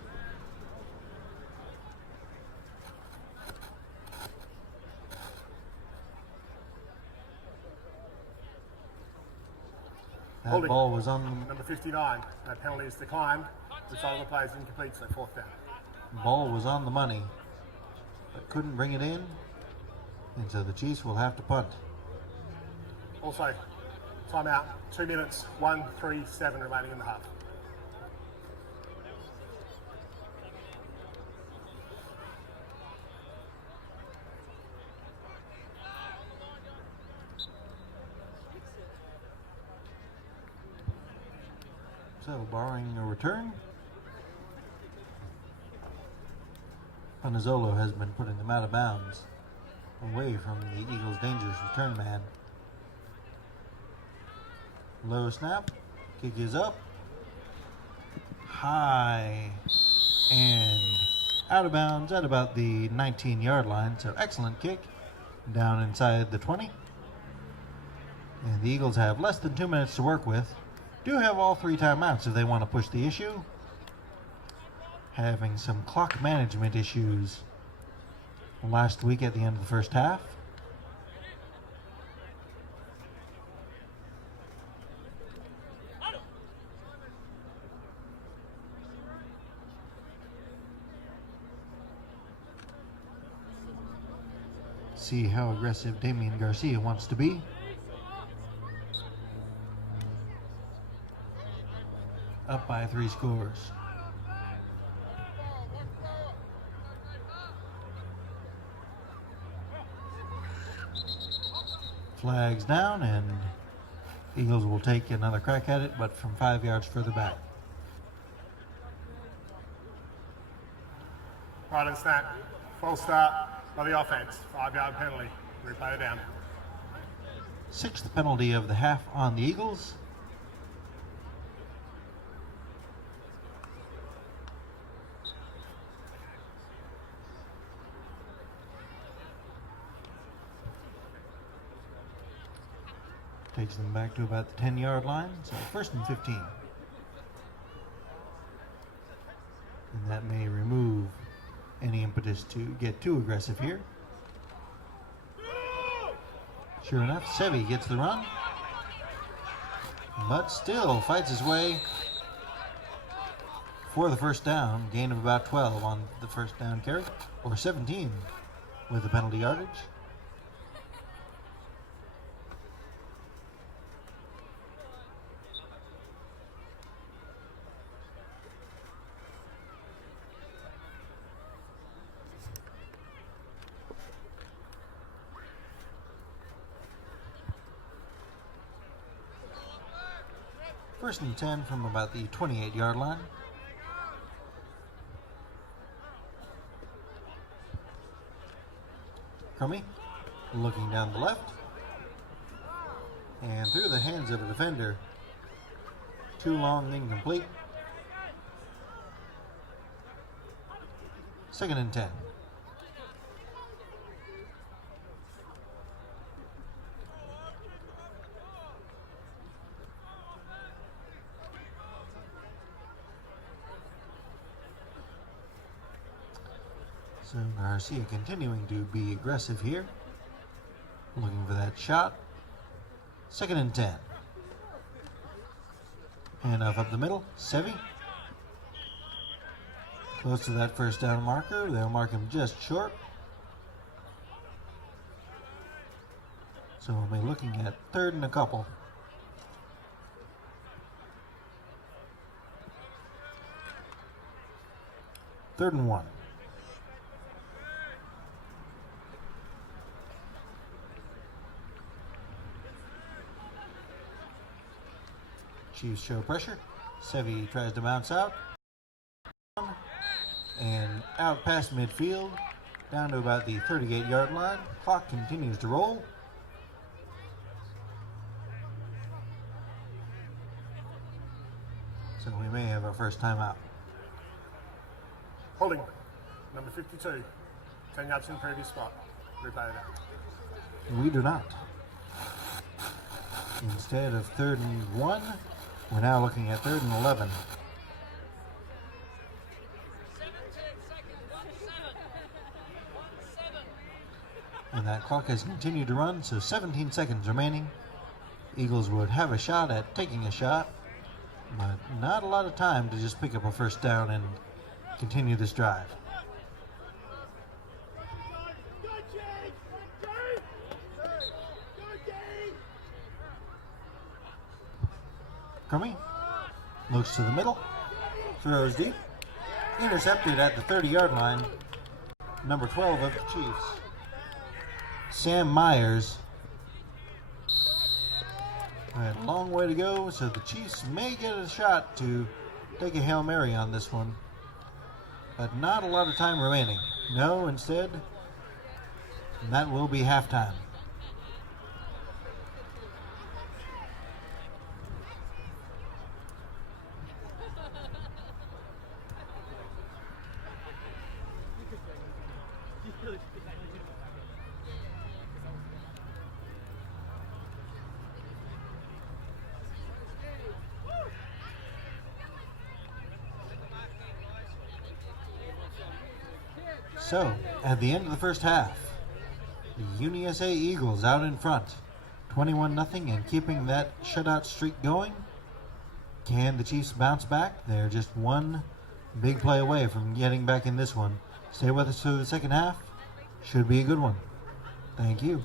That Holding. ball was on. Number 59. That penalty is declined. The side of the play is incomplete, so 4th down. Ball was on the money, but couldn't bring it in, and so the Chiefs will have to punt. Also, Timeout. 2 minutes, 1:37 remaining in the half. So, barring a return, Panizzolo has been putting them out of bounds, away from the Eagles' dangerous return man. Low snap, kick is up, high, and out of bounds at about the 19-yard line. So excellent kick down inside the 20. And the Eagles have less than 2 minutes to work with. Do have all 3 timeouts if they want to push the issue. Having some clock management issues last week at the end of the first half. See how aggressive Damian Garcia wants to be. Up by 3 scores. Flags down, and Eagles will take another crack at it, but from 5 yards further back. Right and snap. False start by the offense. 5-yard penalty. Replay it down. 6th penalty of the half on the Eagles. Takes them back to about the 10-yard line, so 1st and 15. And that may remove any impetus to get too aggressive here. Sure enough, Sevi gets the run, but still fights his way for the first down. Gain of about 12 on the first down carry, or 17 with the penalty yardage. First and 10 from about the 28-yard line. Crummy looking down the left. And through the hands of a defender. Too long, incomplete. 2nd and 10. So Garcia continuing to be aggressive here. Looking for that shot. 2nd and 10. Handoff up the middle. Sevi. Close to that first down marker. They'll mark him just short. So we'll be looking at 3rd and a couple. 3rd and 1. Chiefs show pressure. Sevi tries to bounce out. And out past midfield. Down to about the 38-yard line. Clock continues to roll. So we may have our first timeout. Holding. Number 52. 10 yards in the previous spot. Replay it out. We do not. Instead of 3rd and 1, we're now looking at 3rd and 11. And that clock has continued to run, so 17 seconds remaining. Eagles would have a shot at taking a shot, but not a lot of time to just pick up a first down and continue this drive. Crummy looks to the middle, throws deep, intercepted at the 30-yard line. Number 12 of the Chiefs, Sam Myers. A long way to go, so the Chiefs may get a shot to take a Hail Mary on this one, but not a lot of time remaining. No, instead, that will be halftime. So, at the end of the first half, the UniSA Eagles out in front, 21-0, and keeping that shutout streak going. Can the Chiefs bounce back? They're just one big play away from getting back in this one. Stay with us through the second half. Should be a good one. Thank you.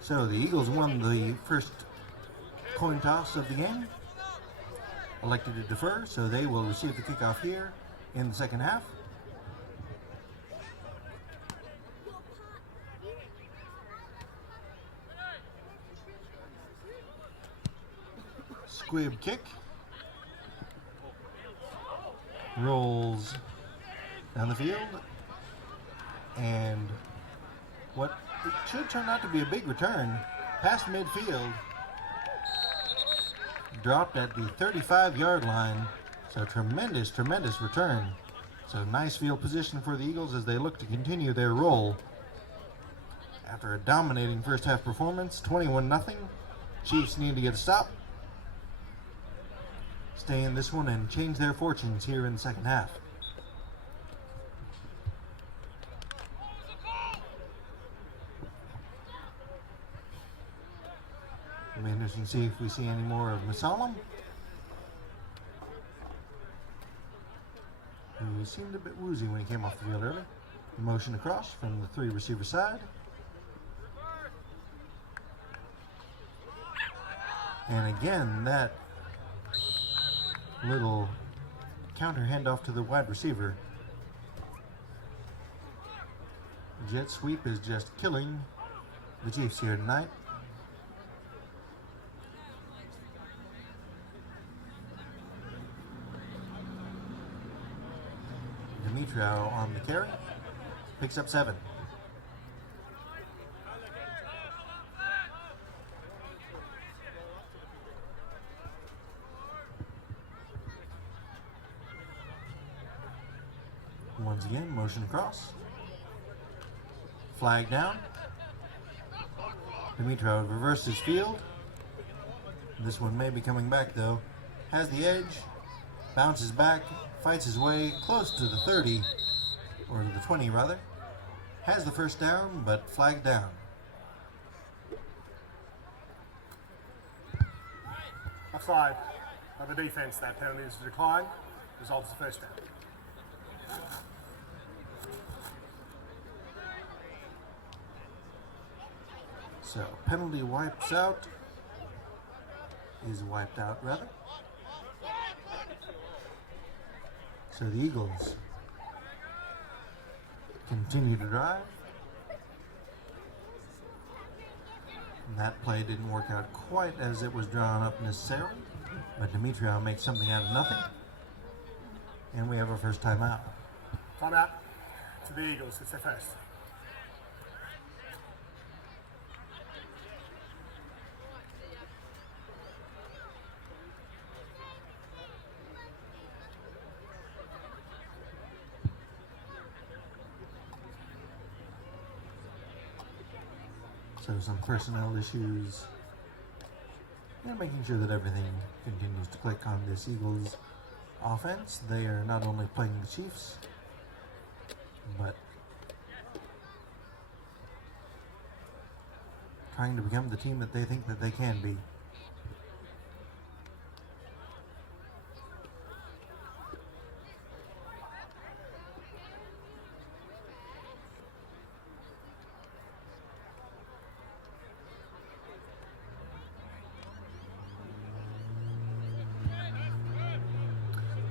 So the Eagles won the first coin toss of the game, elected to defer, so they will receive the kickoff here in the second half. Squib kick. Rolls down the field. And what it should turn out to be a big return past midfield. Dropped at the 35-yard line. So tremendous, tremendous return. So nice field position for the Eagles as they look to continue their roll. After a dominating first half performance, 21-0. Chiefs need to get a stop, stay in this one, and change their fortunes here in the second half. It'll be interesting to see if we see any more of Masalam, who seemed a bit woozy when he came off the field early. Motion across from the 3 receiver side. And again, that little counter handoff to the wide receiver. Jet sweep is just killing the Chiefs here tonight. Demetrio on the carry, picks up 7. Once again, motion across. Flag down. Demetrio reverses field. This one may be coming back though. Has the edge, bounces back, fights his way close to the 30, or the 20 rather. Has the first down, but flagged down. Offside by the defence. That penalty is declined. Result is the first down. So penalty wipes out, is wiped out rather. So the Eagles continue to drive. And that play didn't work out quite as it was drawn up necessarily, but Demetrio makes something out of nothing. And we have our first timeout. Timeout to the Eagles. It's their first. So some personnel issues, and making sure that everything continues to click on this Eagles offense. They are not only playing the Chiefs, but trying to become the team that they think that they can be.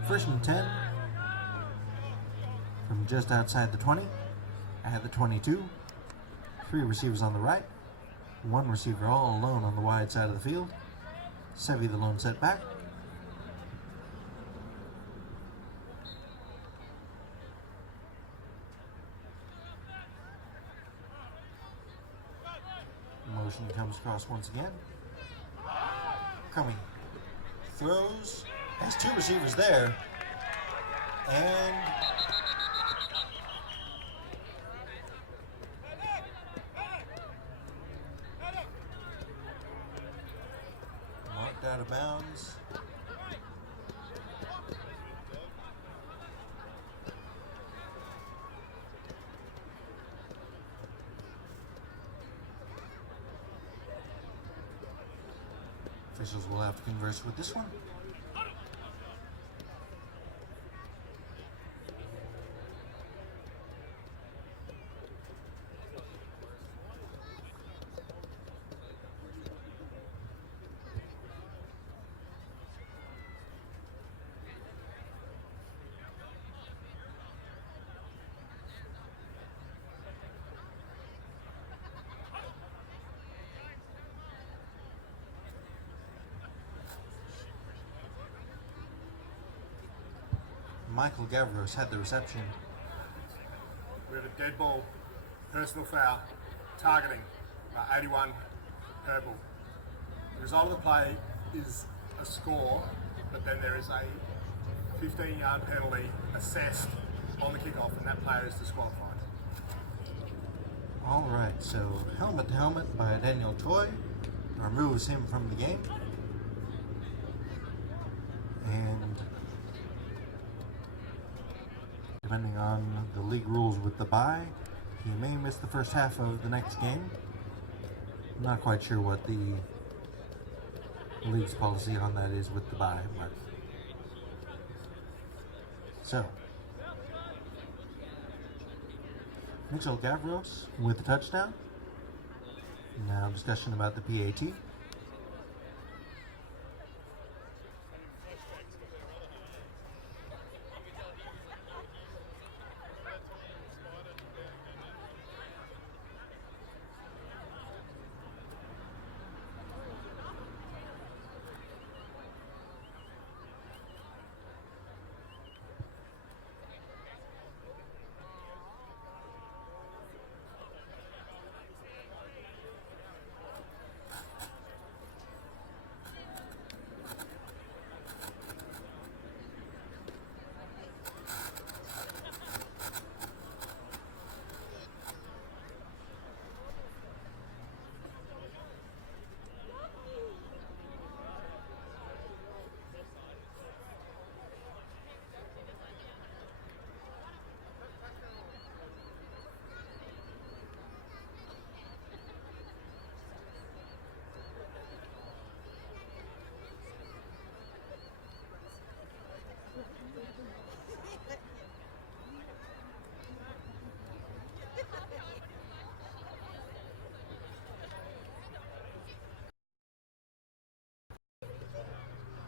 First and 10 from just outside the 20 at the 22. 3 receivers on the right. 1 receiver all alone on the wide side of the field. Sevy the lone setback. Motion comes across once again. Coming. Throws. Has 2 receivers there. And marked out of bounds. Officials will have to converse with this one. Michael Gavros had the reception. We have a dead ball, personal foul, targeting, 81 purple. The result of the play is a score, but then there is a 15-yard penalty assessed on the kickoff, and that player is disqualified. All right, so helmet to helmet by Daniel Choi removes him from the game. And depending on the league rules with the bye, he may miss the first half of the next game. I'm not quite sure what the league's policy on that is with the bye, but so Mitchell Gavros with the touchdown. Now discussion about the PAT.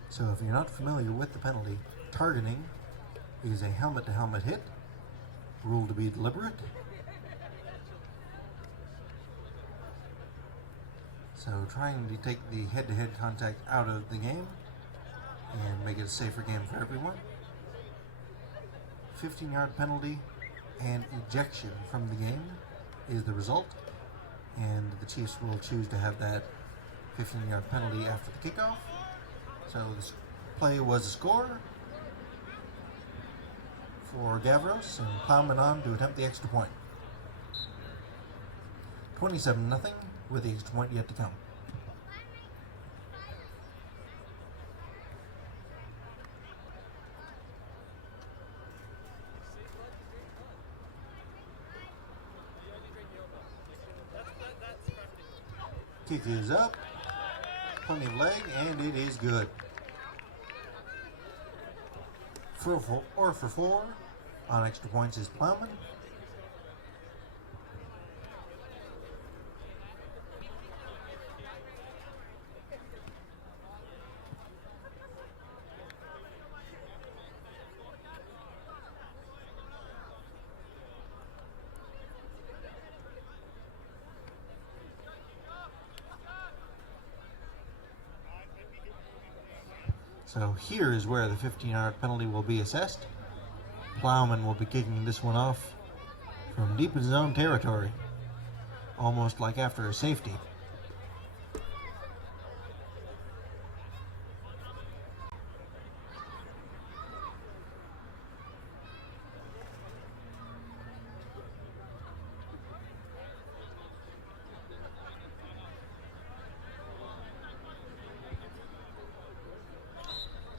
So if you're not familiar with the penalty, targeting is a helmet-to-helmet hit, ruled to be deliberate. So trying to take the head-to-head contact out of the game and make it a safer game for everyone. 15-yard penalty and ejection from the game is the result, and the Chiefs will choose to have that 15-yard penalty after the kickoff. So this play was a score for Gavros, and Plowman on to attempt the extra point. 27-0 with the extra point yet to come. Kick is up, plenty of leg, and it is good. For 4 on extra points is Plowman. So here is where the 15-yard penalty will be assessed. Plowman will be kicking this one off from deep in his own territory, almost like after a safety.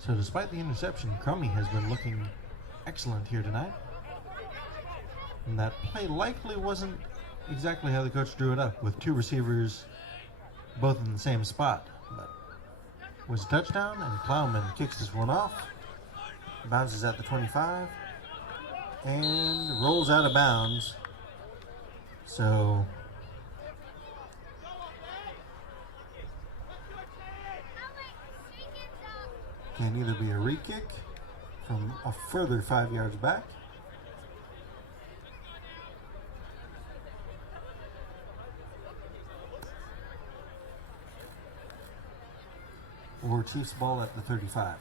So despite the interception, Crummy has been looking excellent here tonight. And that play likely wasn't exactly how the coach drew it up, with two receivers both in the same spot. But it was a touchdown, and Plowman kicks this one off, bounces at the 25, and rolls out of bounds. So can either be a re-kick from a further 5 yards back, or Chiefs ball at the 35.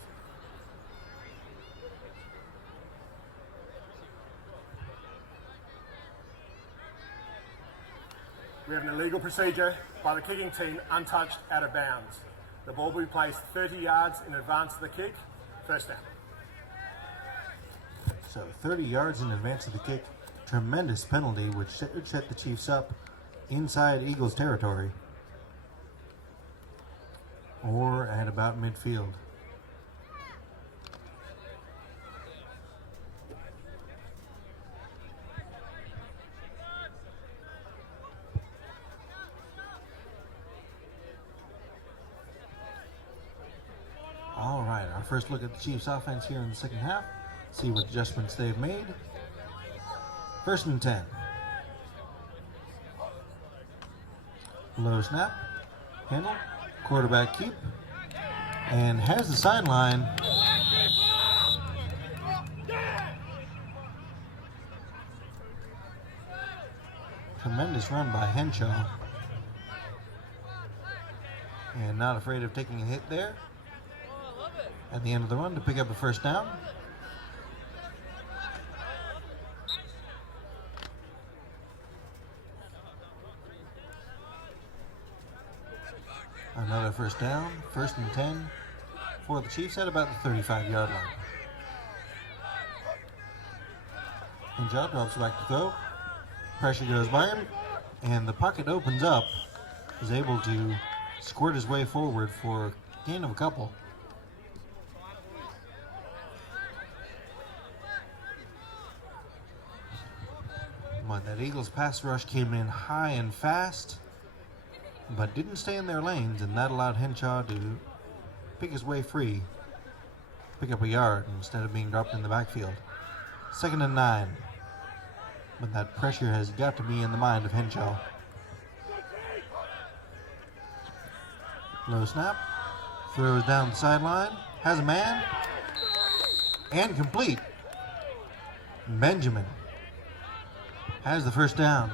We have an illegal procedure by the kicking team, untouched, out of bounds. The ball will be placed 30 yards in advance of the kick, first down. So 30 yards in advance of the kick, tremendous penalty, which set the Chiefs up inside Eagles territory, or at about midfield. All right, our first look at the Chiefs offense here in the second half. See what adjustments they've made. 1st and 10. Low snap, handle, quarterback keep, and has the sideline. Tremendous run by Henshaw. And not afraid of taking a hit there at the end of the run to pick up a first down. Another first down, 1st and 10 for the Chiefs at about the 35-yard line. Henshaw drops back to throw. Pressure goes by him, and the pocket opens up. Is able to squirt his way forward for a gain of a couple. But that Eagles pass rush came in high and fast, but didn't stay in their lanes, and that allowed Henshaw to pick his way free, pick up a yard instead of being dropped in the backfield. 2nd and 9. But that pressure has got to be in the mind of Henshaw. Low snap, throws down the sideline, has a man, and complete. Benjamin has the first down.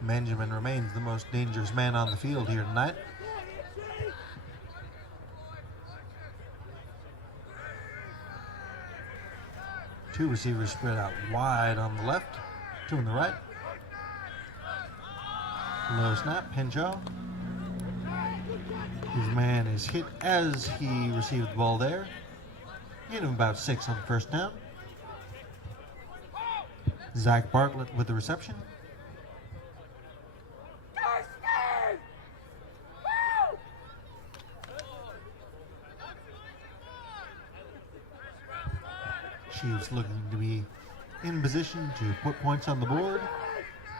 Benjamin remains the most dangerous man on the field here tonight. Two receivers spread out wide on the left, two on the right. Low snap, Henshaw. His man is hit as he received the ball there. Gain of about 6 on the first down. Zach Bartlett with the reception. Chiefs looking to be in position to put points on the board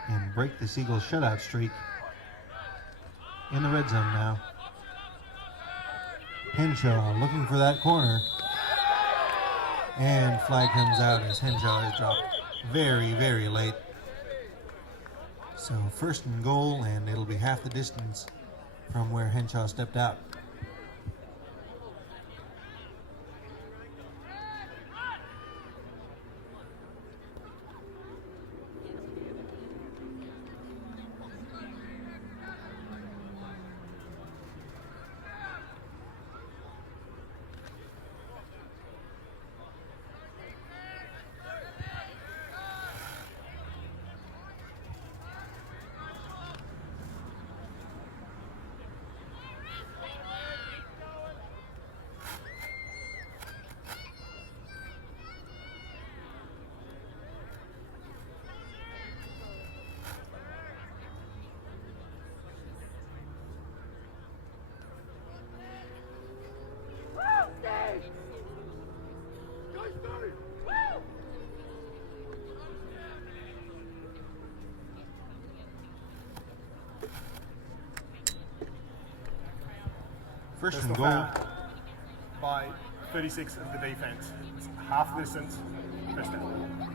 and break the Eagles shutout streak. In the red zone now. Henshaw looking for that corner. And flag comes out as Henshaw is dropped very, very late. So 1st and goal, and it'll be half the distance from where Henshaw stepped out. First and Personal goal. foul by 36 of the defence. It's half the distance. First down.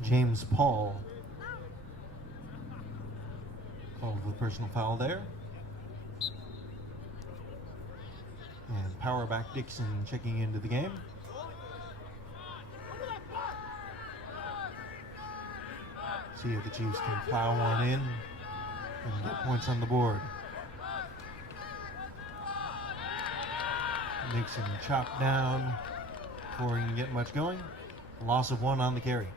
James Paul called for the personal foul there. And power back Dixon checking into the game. See if the Chiefs can plow one in and get points on the board. Dixon chopped down before he can get much going. Loss of 1 on the carry.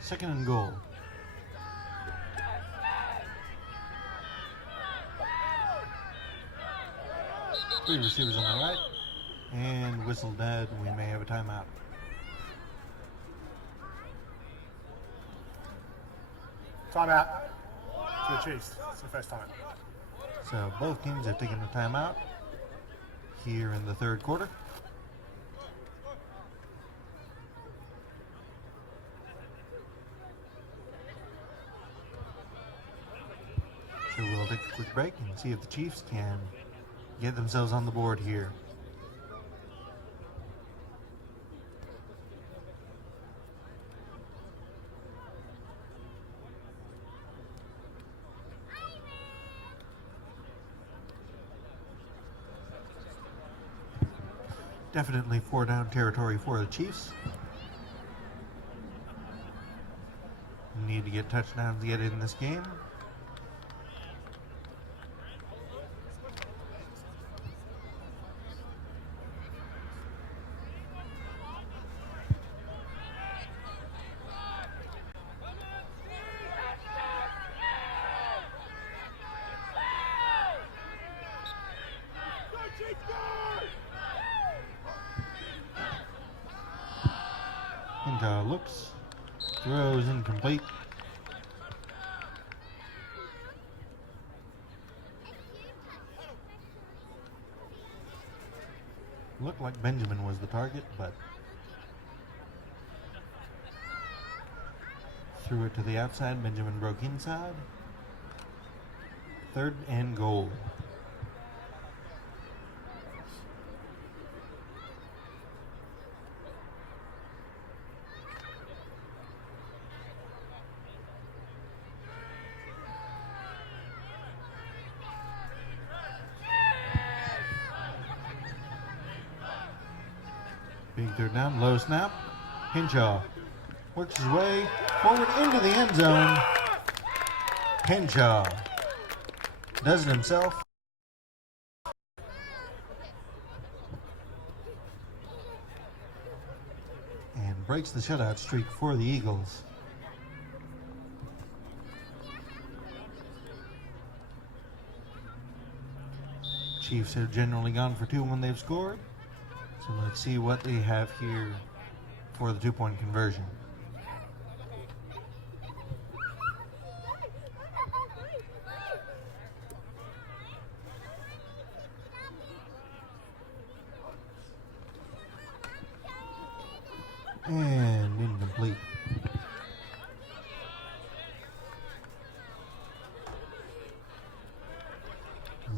Second and goal. Three receivers on the right. And whistle dead. We may have a timeout. Timeout to the Chiefs. It's the first time. So both teams have taken a timeout here in the third quarter. So we'll take a quick break and see if the Chiefs can get themselves on the board here. Definitely 4-down territory for the Chiefs. Need to get touchdowns to get in this game. Looks, throws incomplete. Looked like Benjamin was the target, but threw it to the outside. Benjamin broke inside. Third and goal. Big third down, low snap. Henshaw works his way forward into the end zone. Henshaw does it himself. And breaks the shutout streak for the Eagles. Chiefs have generally gone for 2 when they've scored. So let's see what they have here for the 2-point conversion. And incomplete.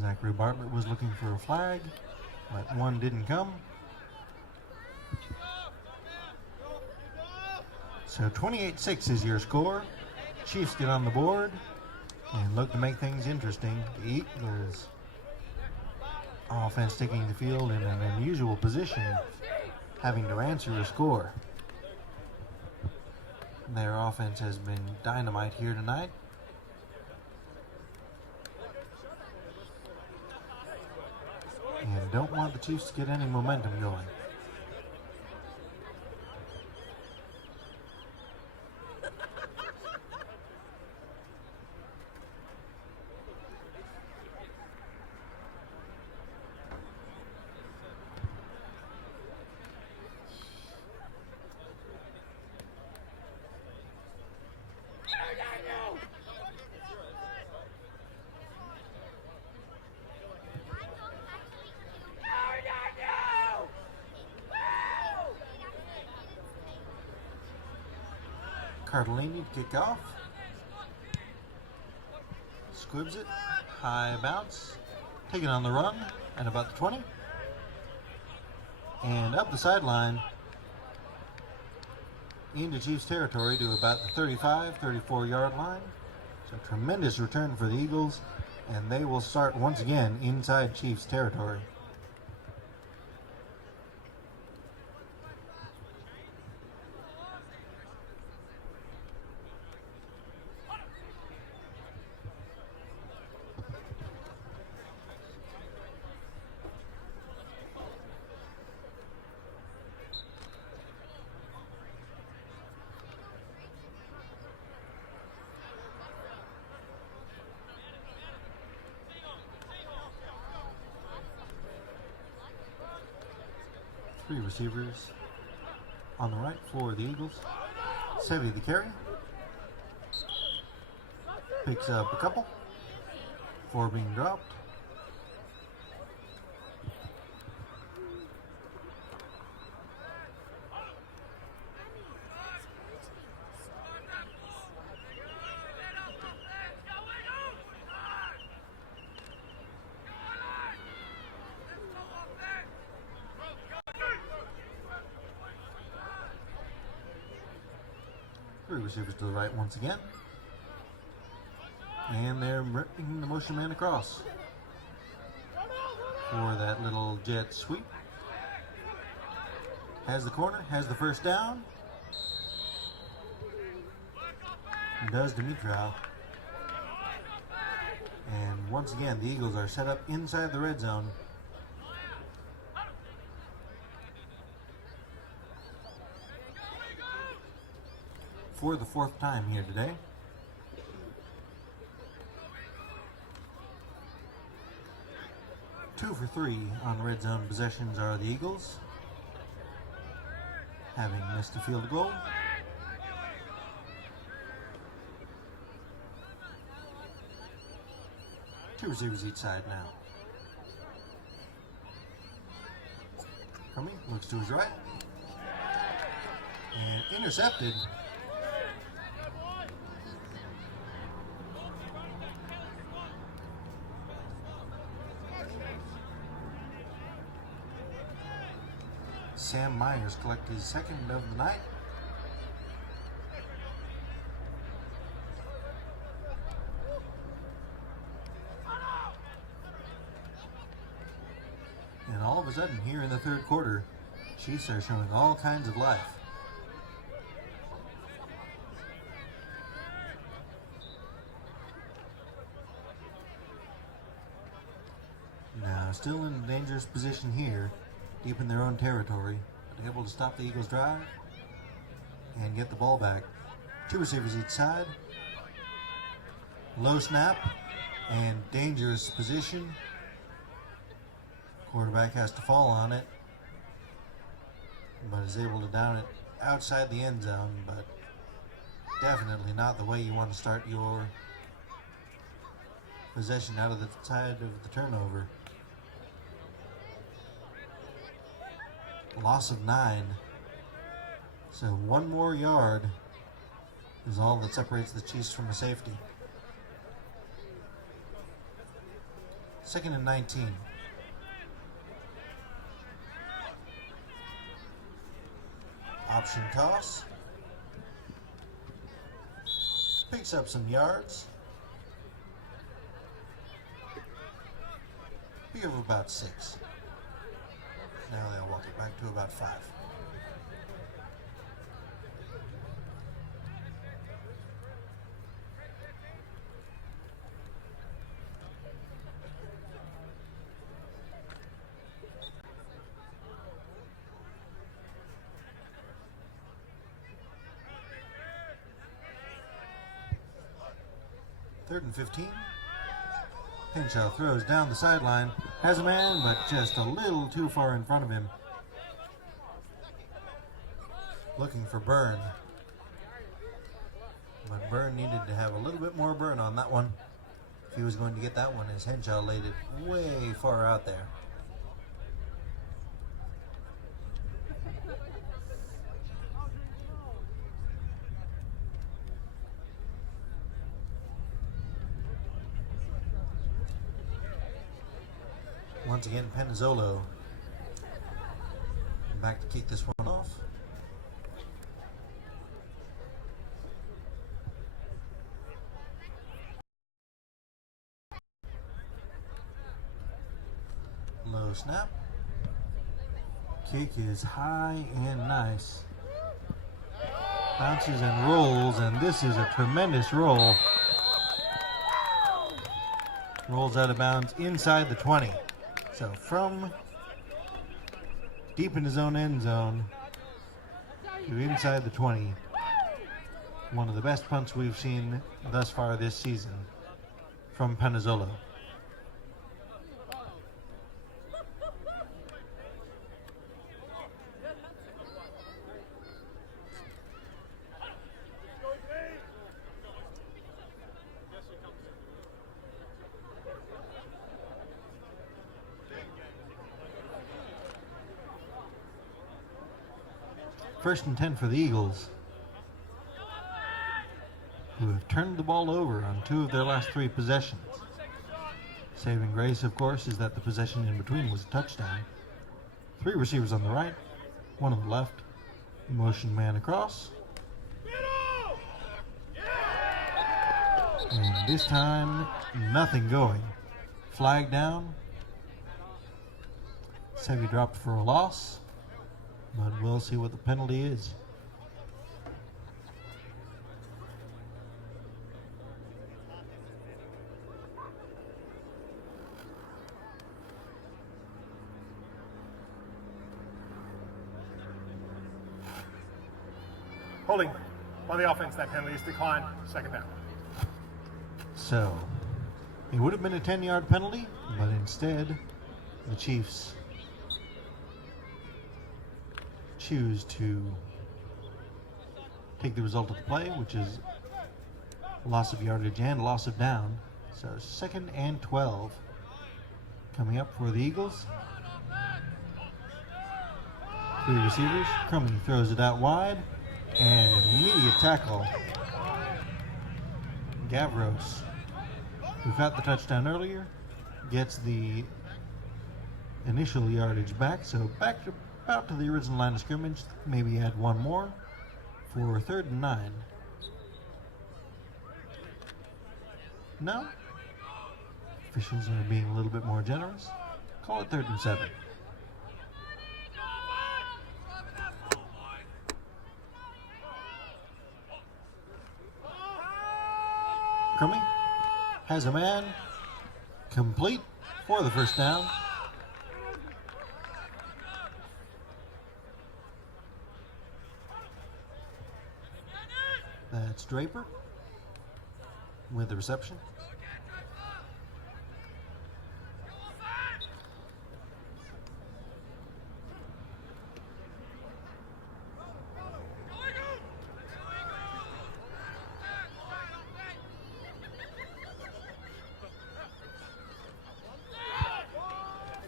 Zachary Bartlett was looking for a flag, but one didn't come. So 28-6 is your score. Chiefs get on the board and look to make things interesting. The Eagles offense taking the field in an unusual position, having to answer a score. Their offense has been dynamite here tonight. And don't want the Chiefs to get any momentum going. Cardellini to kick off. Squibs it. High bounce. Taking on the run at about the 20. And up the sideline into Chiefs territory to about the 35, 34 yard line. So tremendous return for the Eagles, and they will start once again inside Chiefs territory. Three receivers on the right for the Eagles. Sevy the carry. Picks up a couple. 4 being dropped. Three receivers to the right once again. And they're bringing the motion man across for that little jet sweep. Has the corner, has the first down. Does Dimitrov. And once again, the Eagles are set up inside the red zone. For the 4th time here today. Two for 3 on red zone possessions are the Eagles, having missed a field goal. Two receivers each side now. Coming, looks to his right. And intercepted. Sam Myers collect his second of the night. And all of a sudden here in the 3rd quarter, Chiefs are showing all kinds of life. Now still in a dangerous position here, deep in their own territory, but able to stop the Eagles' drive and get the ball back. Two receivers each side. Low snap and dangerous position. Quarterback has to fall on it, but is able to down it outside the end zone, but definitely not the way you want to start your possession out of the side of the turnover. Loss of 9. So 1 more yard is all that separates the Chiefs from a safety. 2nd and 19. Option toss. Picks up some yards. We have about 6. Now they'll walk it back to about 5. Third and 15. Henshaw throws down the sideline. Has a man, but just a little too far in front of him. Looking for Byrne. But Byrne needed to have a little bit more burn on that one if he was going to get that one, as Henshaw laid it way far out there. Once again, Penizzolo back to kick this one off. Low snap. Kick is high and nice. Bounces and rolls, and this is a tremendous roll. Rolls out of bounds inside the 20. So from deep in his own end zone to inside the 20. One of the best punts we've seen thus far this season from Penizzolo. First and 10 for the Eagles, who have turned the ball over on 2 of their last 3 possessions. Saving grace, of course, is that the possession in between was a touchdown. 3 receivers on the right, 1 on the left, motion man across. And this time, nothing going. Flag down. Sevy dropped for a loss. But we'll see what the penalty is. Holding on the offense, that penalty is declined. Second down. So, it would have been a 10-yard penalty, but instead, the Chiefs choose to take the result of the play, which is loss of yardage and loss of down. So 2nd and 12 coming up for the Eagles. 3 receivers. Crummy throws it out wide, and an immediate tackle. Gavros, who got the touchdown earlier, gets the initial yardage back. So back to about to the original line of scrimmage, maybe add 1 more for 3rd and 9. No? Officials are being a little bit more generous. Call it 3rd and 7. Crummy has a man complete for the first down. That's Draper with the reception.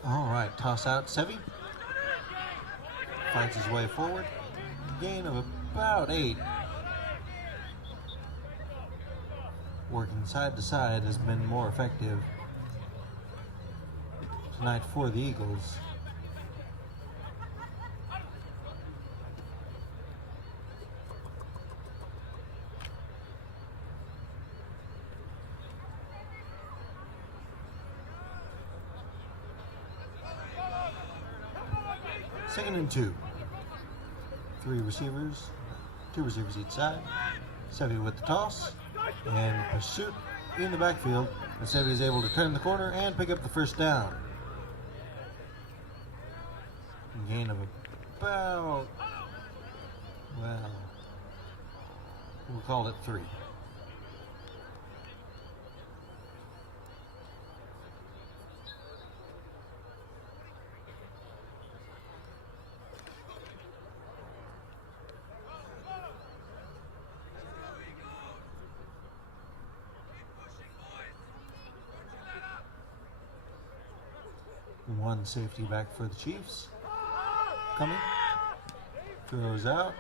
All right, toss out Sevy. Fights his way forward. Gain of about 8. Working side to side has been more effective tonight for the Eagles. Second and 2. 3 receivers, 2 receivers each side. Sevy with the toss. And pursuit in the backfield. And Sevy is able to turn the corner and pick up the first down. Gain of about, well, we'll call it 3. One safety back for the Chiefs. Coming. Throws out.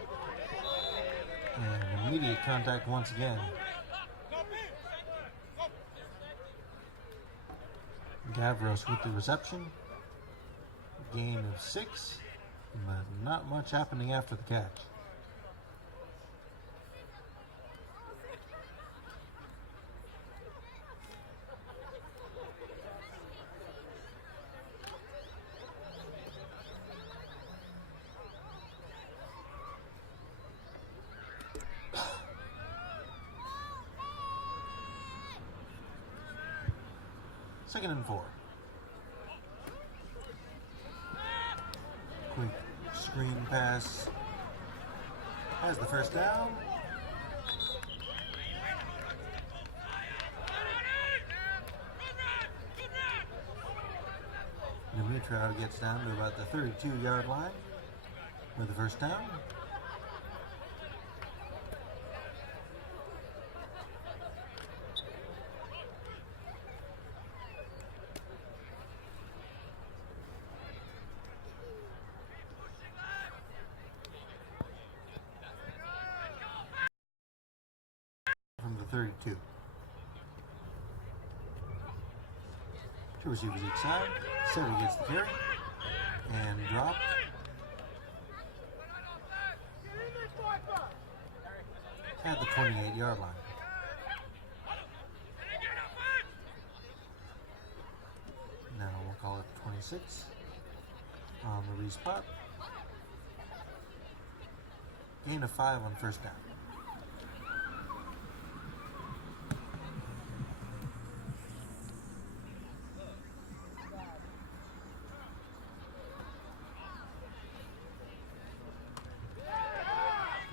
And immediate contact once again. Gavros with the reception. gain of 6, but not much happening after the catch. Second and 4. Quick screen pass. Has the first down. Dimitro gets down to about the 32-yard line with the first down. From the 32. Two receivers each side. Setter gets the carry and dropped. At the 28-yard line. Now we'll call it 26 on the respot. Gain of 5 on first down.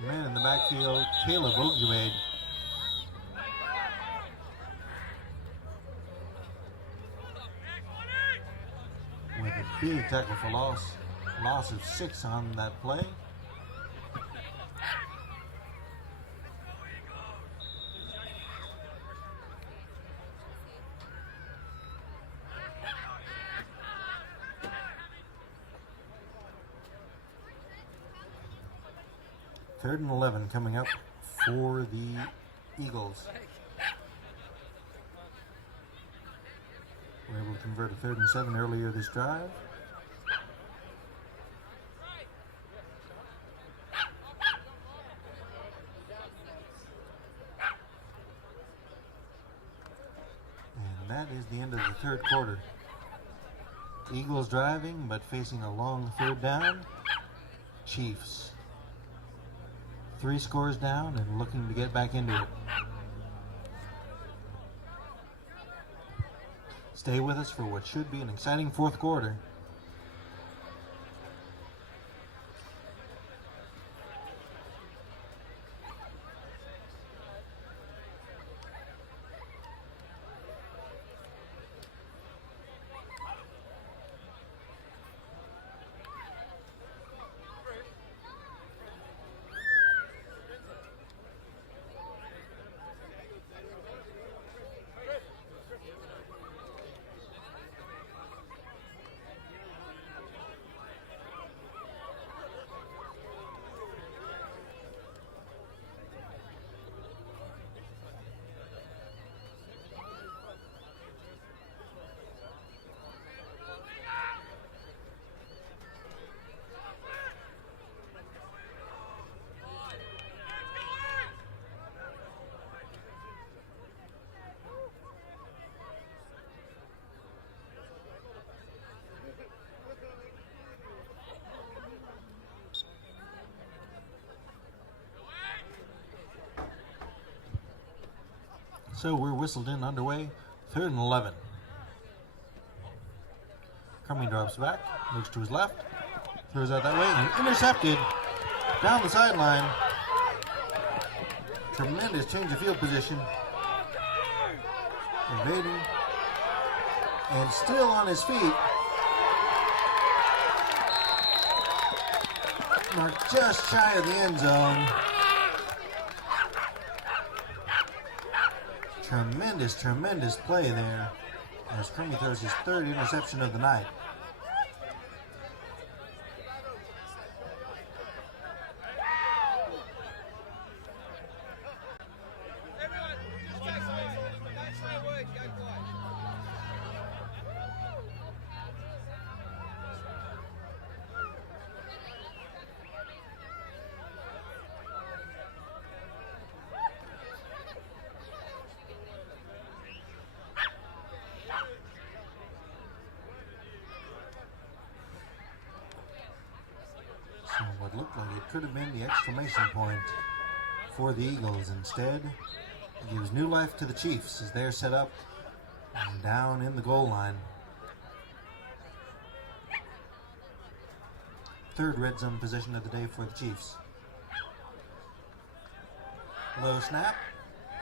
Man in the backfield, Caleb Ogilvie. With a big tackle for loss of 6 on that play. Third and 11 coming up for the Eagles. We're able to convert a 3rd and 7 earlier this drive. And that is the end of the third quarter. Eagles driving, but facing a long third down. Chiefs 3 scores down and looking to get back into it. Stay with us for what should be an exciting fourth quarter. So we're whistled in underway. 3rd and 11. Crummy drops back, looks to his left, throws out that way, and intercepted down the sideline. Tremendous change of field position. Evading, and still on his feet. Marked just shy of the end zone. Tremendous play there as Crummy throws his 3rd interception of the night. what looked like it could have been the exclamation point for the Eagles. Instead, it gives new life to the Chiefs as they're set up and down in the goal line. Third red zone position of the day for the Chiefs. Low snap,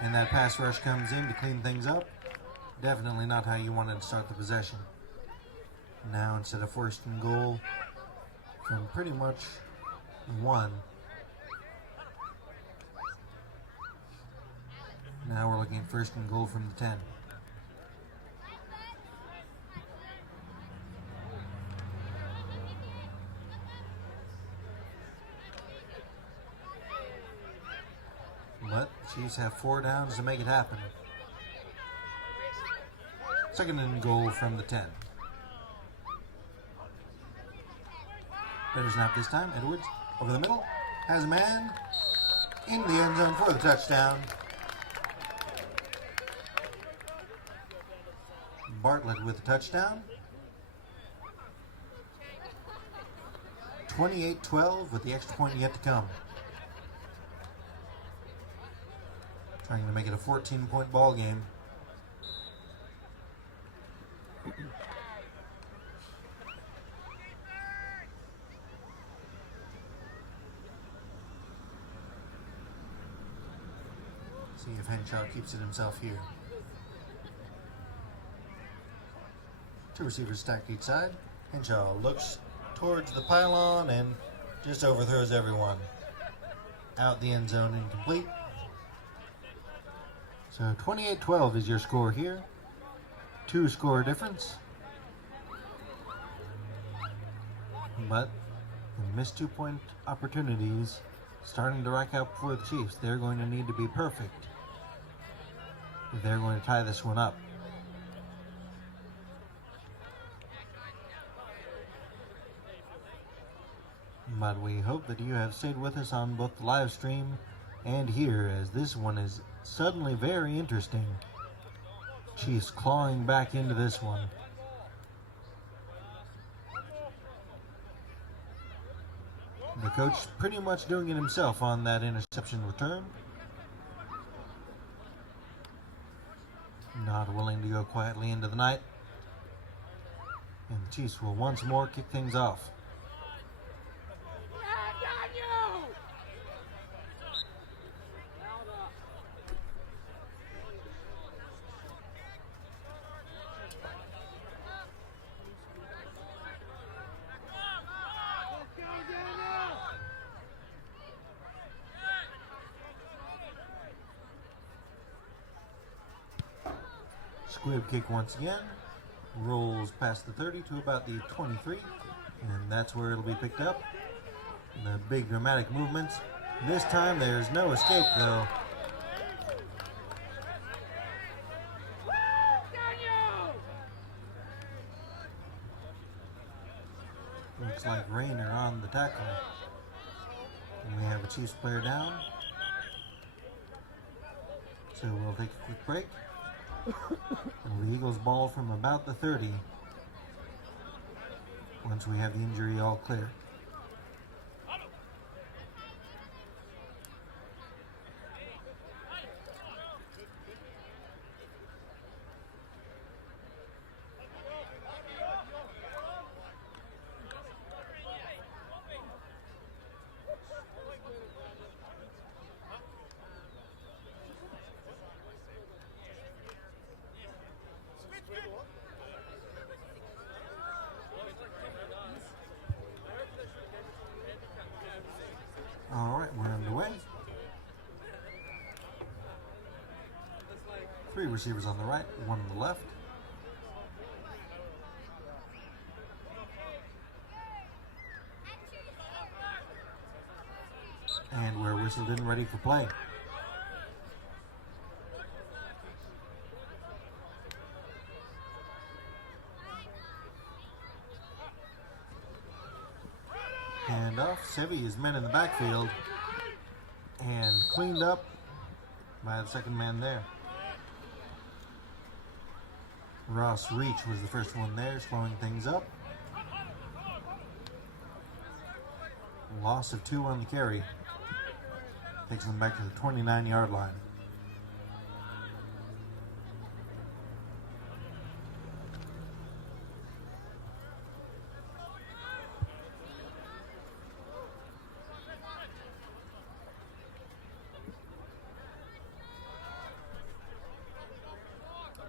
and that pass rush comes in to clean things up. Definitely not how you wanted to start the possession. Now instead of first and goal from pretty much 1, now we're looking at first and goal from the 10. But the Chiefs have 4 downs to make it happen. Second and goal from the 10. Better snap this time. Edwards over the middle. Has a man in the end zone for the touchdown. Bartlett with the touchdown. 28-12 with the extra point yet to come. Trying to make it a 14-point ball game. See if Henshaw keeps it himself here. 2 receivers stacked each side. Henshaw looks towards the pylon and just overthrows everyone. Out the end zone, incomplete. So 28-12 is your score here. 2 score difference. But the missed 2-point opportunities starting to rack up for the Chiefs. They're going to need to be perfect if they're going to tie this one up. But we hope that you have stayed with us on both the live stream and here, as this one is suddenly very interesting. Chiefs clawing back into this one. The coach pretty much doing it himself on that interception return. Not willing to go quietly into the night. And the Chiefs will once more kick things off. Squib kick once again, rolls past the 30 to about the 23, and that's where it'll be picked up. The big dramatic movements. This time there's no escape though. Looks like Rayner on the tackle. And we have a Chiefs player down. So we'll take a quick break. And the Eagles ball from about the 30 once we have the injury all clear. All right, we're underway. 3 receivers on the right, 1 on the left. And we're whistled in, ready for play. Hand off. Sevy is men in the backfield and cleaned up by the second man there. Ross Reach was the first one there, slowing things up. Loss of 2 on the carry. Takes them back to the 29-yard line.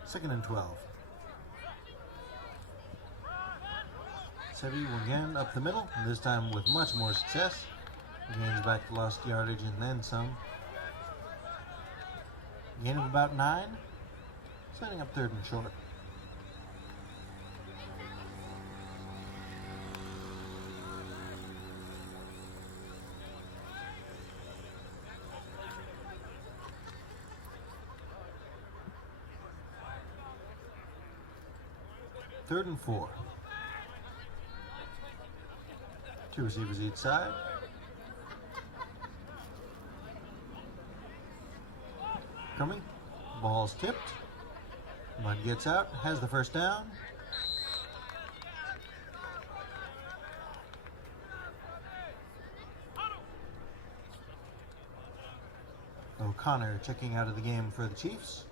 Second and 12. Sevi will again up the middle, this time with much more success. Gains back the lost yardage and then some. Gain of about 9, setting up 3rd and short. Third and 4. 2 receivers each side. Coming. Ball's tipped. Mudd gets out, has the first down. O'Connor checking out of the game for the Chiefs.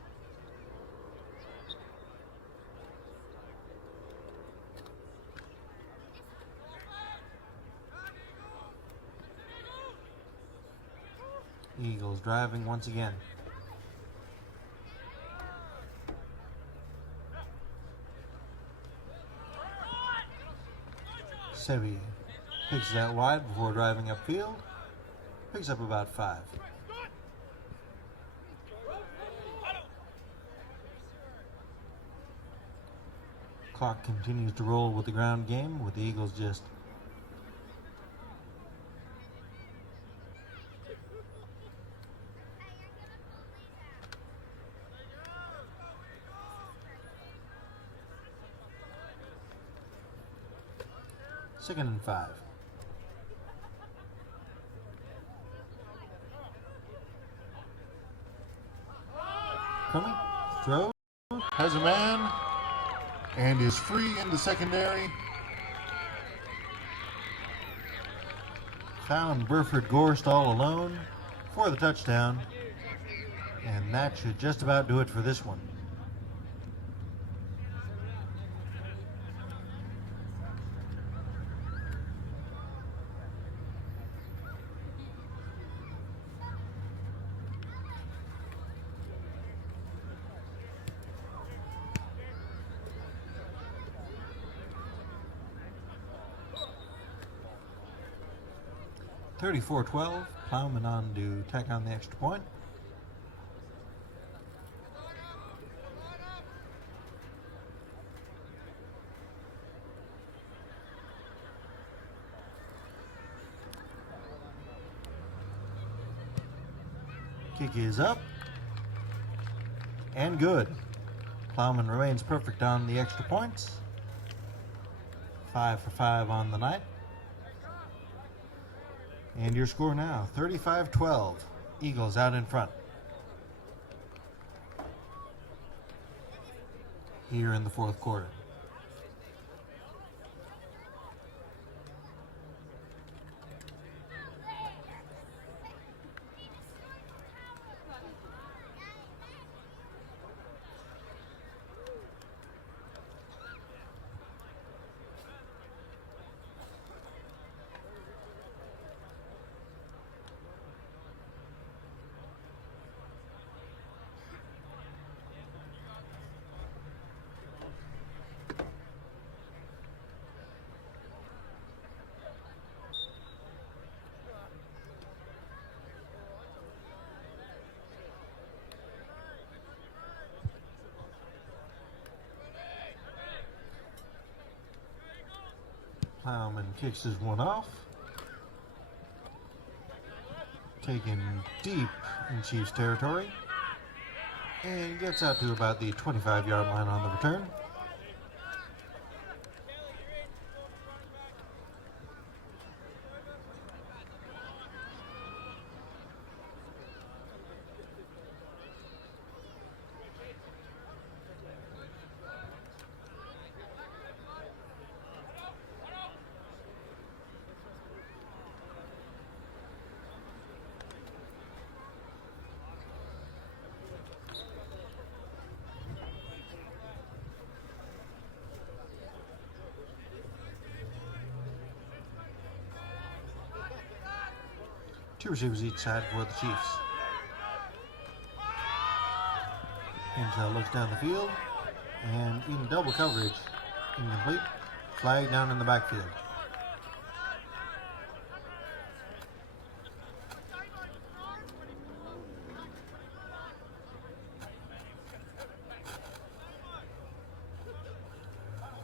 Eagles driving once again. Sevi picks that wide before driving upfield. Picks up about 5. Clock continues to roll with the ground game, with the Eagles just second and 5. Coming, throw, has a man, and is free in the secondary. Found Burford Gorst all alone for the touchdown, and that should just about do it for this one. (34-12). Plowman on to tack on the extra point. Kick is up and good. Plowman remains perfect on the extra points. 5 for 5 on the night. And your score now, 35-12. Eagles out in front. Here in the 4th quarter. Plowman kicks his one off. Taken deep in Chiefs territory. And gets out to about the 25-yard line on the return. Two receivers each side for the Chiefs. Henshaw looks down the field, and in double coverage, incomplete. Flag down in the backfield.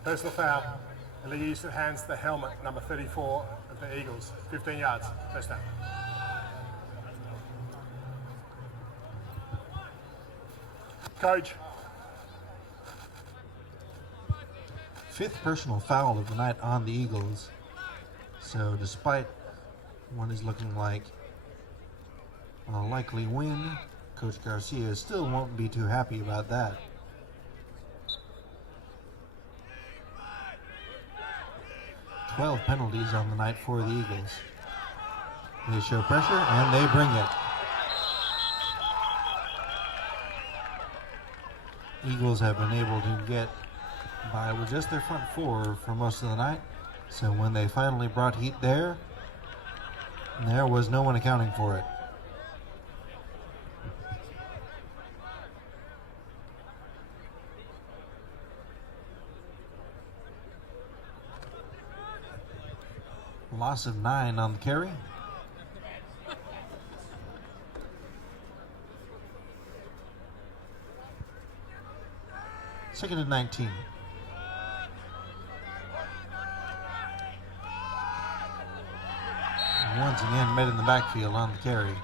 Personal foul. And Lee Easton hands the helmet, number 34 of the Eagles. 15 yards. First down. Coach. Fifth personal foul of the night on the Eagles. So despite what is looking like a likely win, Coach Garcia still won't be too happy about that. "12 penalties on the night for the Eagles. They show pressure and they bring it. Eagles have been able to get by with just their front four for most of the night. So when they finally brought heat there was no one accounting for it. Loss of 9 on the carry. Second and 19. Once again met in the backfield on the carry.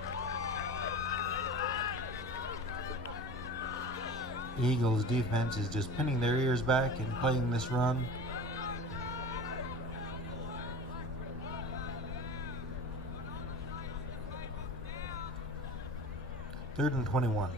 Eagles defense is just pinning their ears back and playing this run. Third and 21.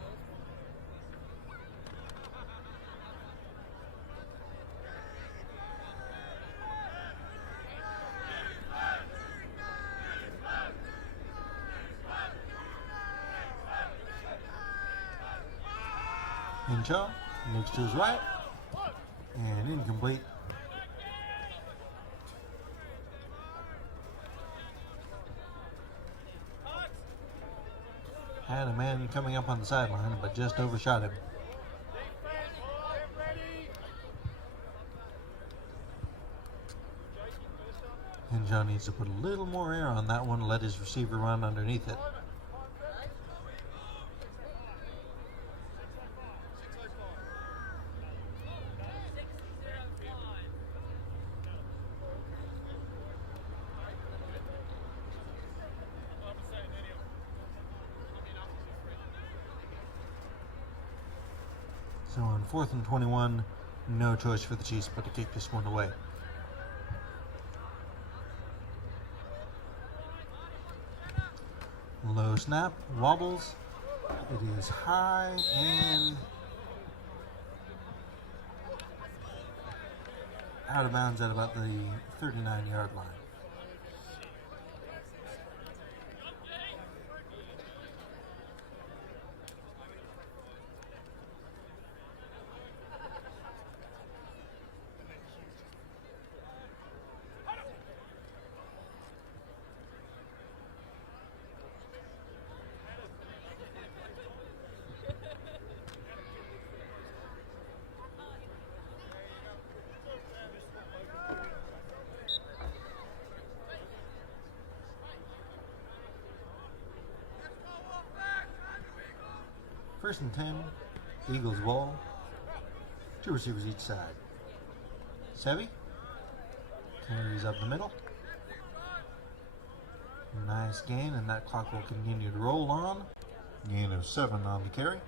Henshaw looks to his right and incomplete. Had a man coming up on the sideline, but just overshot him. Henshaw needs to put a little more air on that one, let his receiver run underneath it. So on 4th and 21, no choice for the Chiefs but to kick this one away. Low snap, wobbles. It is high and out of bounds at about the 39-yard line. First and 10, Eagles ball. Two receivers each side. Sevy carries up the middle. Nice gain, and that clock will continue to roll on. Gain of 7 on the carry.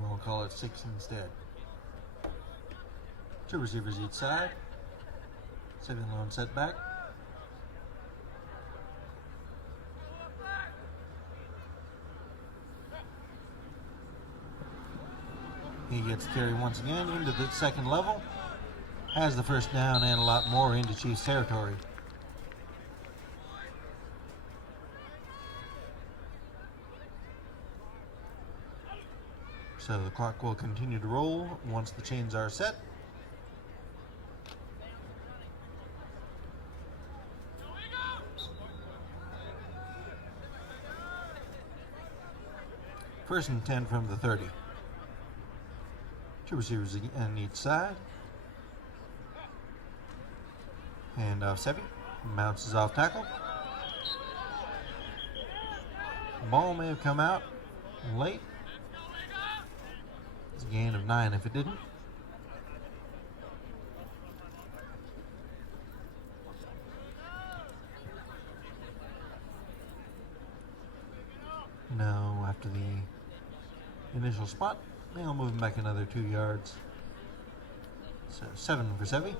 We'll call it 6 instead. Two receivers each side. Second lone setback. He gets carry once again into the second level. Has the first down and a lot more into Chiefs territory. So the clock will continue to roll once the chains are set. First and 10 from the 30. Two receivers on each side. Hand off Sevi. Bounces off tackle. Ball may have come out late. It's a gain of 9 if it didn't. Now, after the initial spot, they'll move him back another 2 yards. So 7 for Sevi.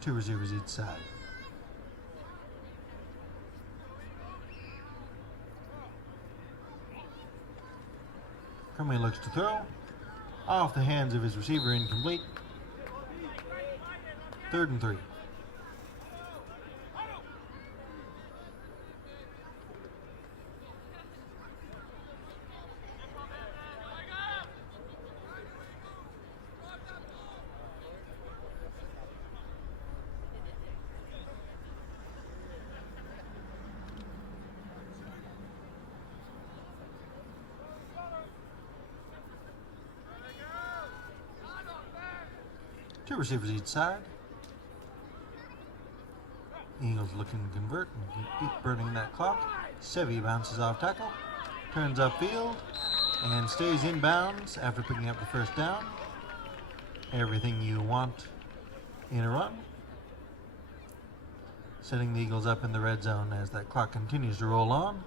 Two receivers each side. Crumley looks to throw. Off the hands of his receiver, incomplete. 3rd and 3. Two receivers each side. Eagles looking to convert and keep burning that clock. Sevi bounces off tackle, turns upfield, and stays inbounds after picking up the first down. Everything you want in a run. Setting the Eagles up in the red zone as that clock continues to roll on.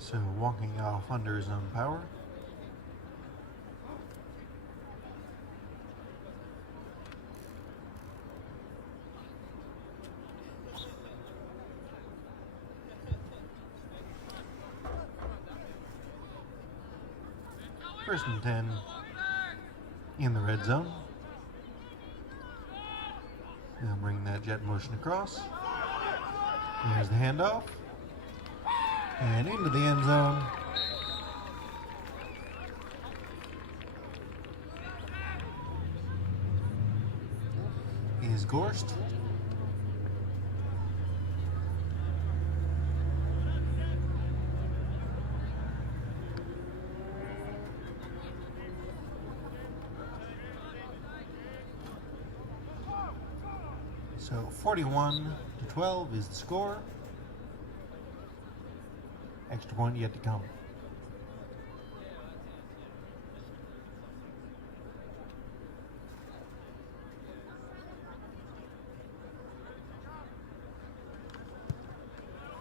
So walking off under his own power. First and 10 in the red zone. They'll bring that jet motion across. There's the handoff. And into the end zone. Is Gorst. So 41-12 is the score. Extra point yet to come.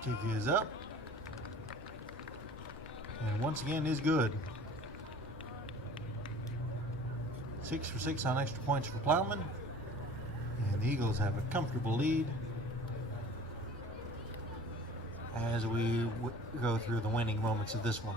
Kick is up. And once again is good. 6 for 6 on extra points for Plowman. And the Eagles have a comfortable lead as we go through the winning moments of this one.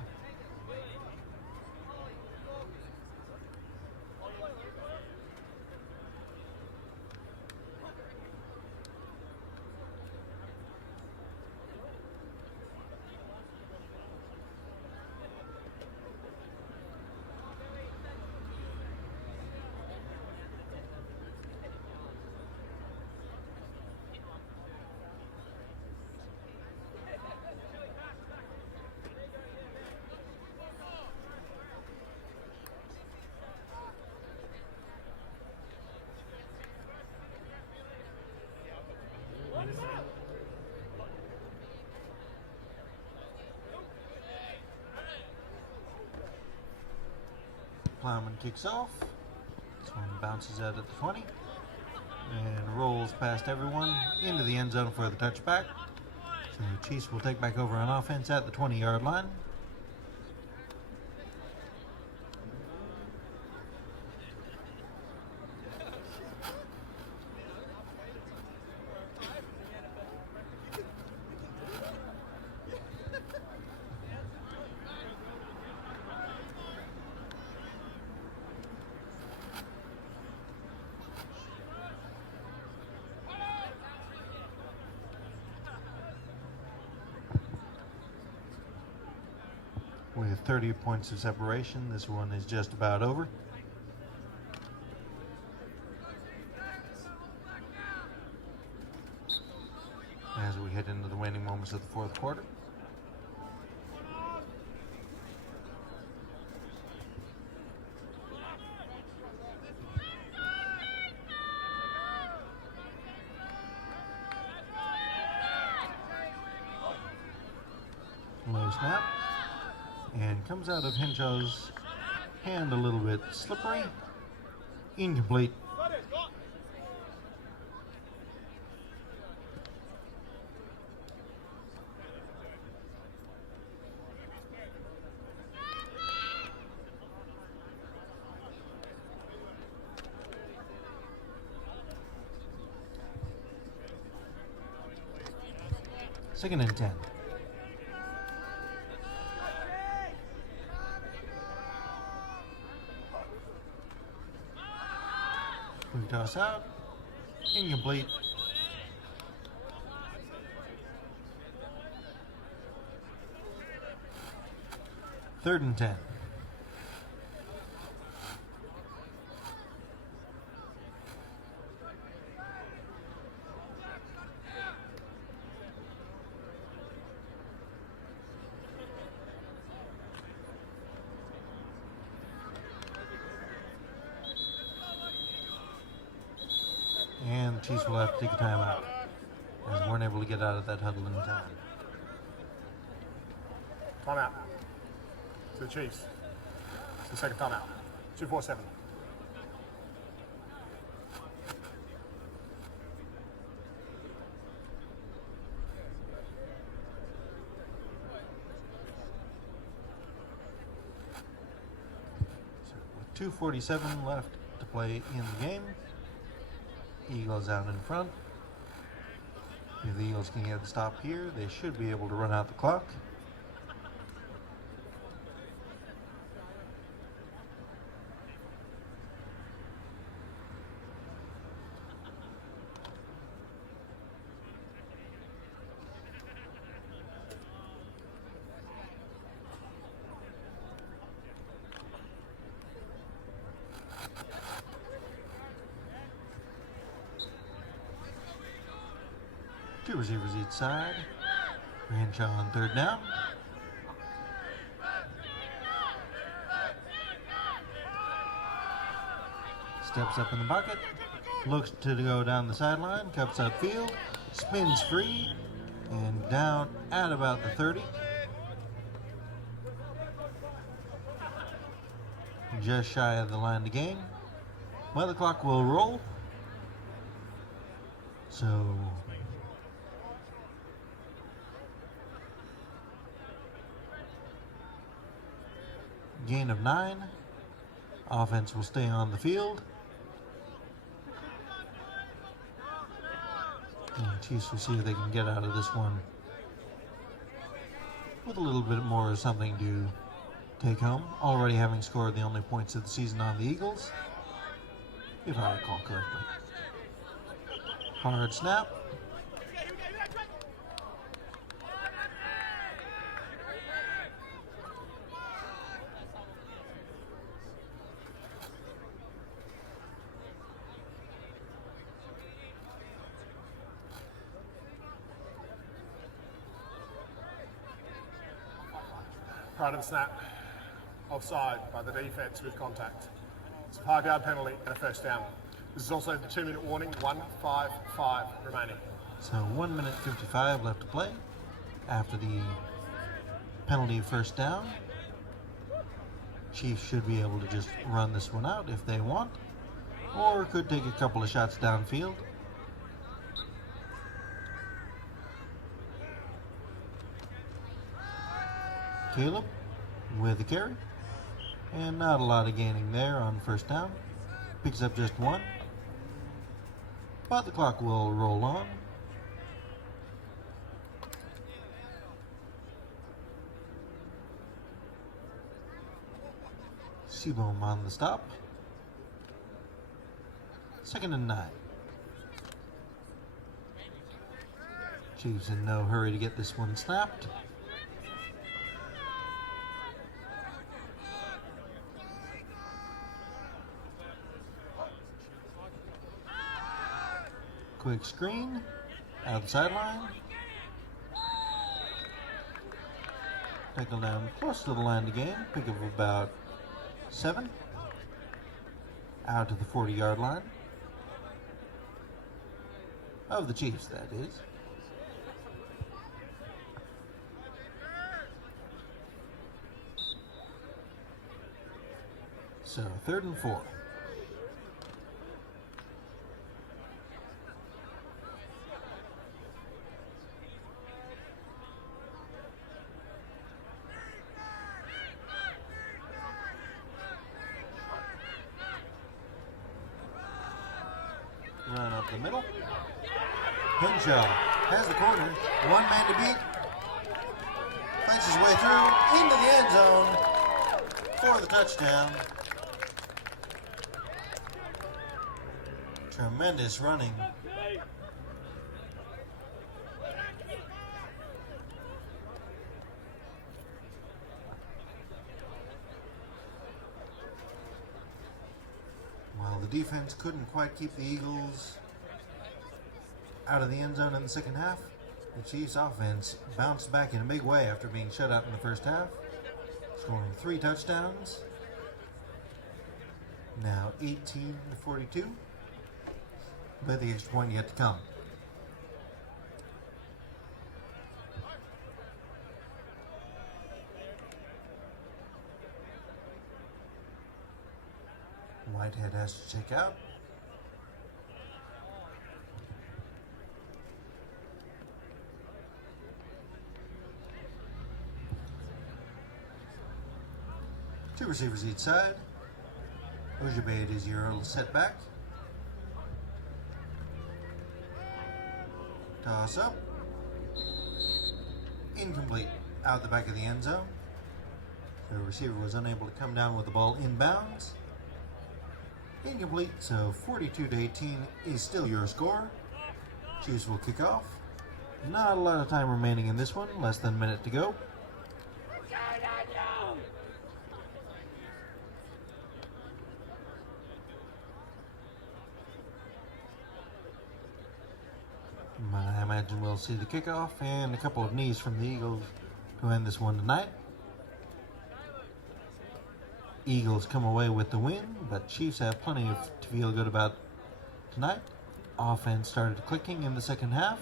Plowman kicks off. This one bounces out at the 20. and rolls past everyone into the end zone for the touchback. So the Chiefs will take back over on offense at the 20-yard line. With 30 points of separation, this one is just about over. As we head into the waning moments of the fourth quarter. Low snap. And comes out of Henshaw's hand a little bit slippery. Incomplete. Second and 10. We toss out. Incomplete. Third and 10. And the Chiefs will have to take a timeout, as we weren't able to get out of that huddle in time. Timeout. To the Chiefs. It's the second timeout. 2-4-7. So with 2:47 left to play in the game, Eagles out in front. If the Eagles can get the stop here, they should be able to run out the clock. Two receivers each side. Henshaw on third down. Steps up in the bucket. Looks to go down the sideline. Cups upfield. Spins free. And down at about the 30. Just shy of the line to gain. Well, the clock will roll. So gain of 9. Offense will stay on the field. And Chiefs will see if they can get out of this one with a little bit more of something to take home. Already having scored the only points of the season on the Eagles, if I recall correctly. Hard snap. Prior to the snap, offside by the defense with contact. It's a 5-yard penalty and a first down. This is also the 2-minute warning, 1:55 remaining. So 1 minute 55 left to play after the penalty first down. Chiefs should be able to just run this one out if they want. or could take a couple of shots downfield. Caleb with the carry, and not a lot of gaining there on first down. Picks up just one, but the clock will roll on. Seaboom on the stop. 2nd and 9. Chiefs in no hurry to get this one snapped. Quick screen, out the sideline. Tackle down close to the line again. Pick up about 7. Out to the 40-yard line. Of the Chiefs, that is. So, 3rd and 4. Run up the middle. Henshaw has the corner. One man to beat. Fights his way through into the end zone for the touchdown. Tremendous running. While the defense couldn't quite keep the Eagles out of the end zone in the second half, the Chiefs offense bounced back in a big way after being shut out in the first half, scoring 3 touchdowns. Now 18-42, but the extra point yet to come. Whitehead has to check out. Two receivers each side. Ojibade is your little setback. Toss up. Incomplete. Out the back of the end zone. The receiver was unable to come down with the ball inbounds. Incomplete, so 42-18 is still your score. Chiefs will kick off. Not a lot of time remaining in this one, less than a minute to go. I imagine we'll see the kickoff and a couple of knees from the Eagles to end this one tonight. Eagles come away with the win, but Chiefs have plenty to feel good about tonight. Offense started clicking in the second half,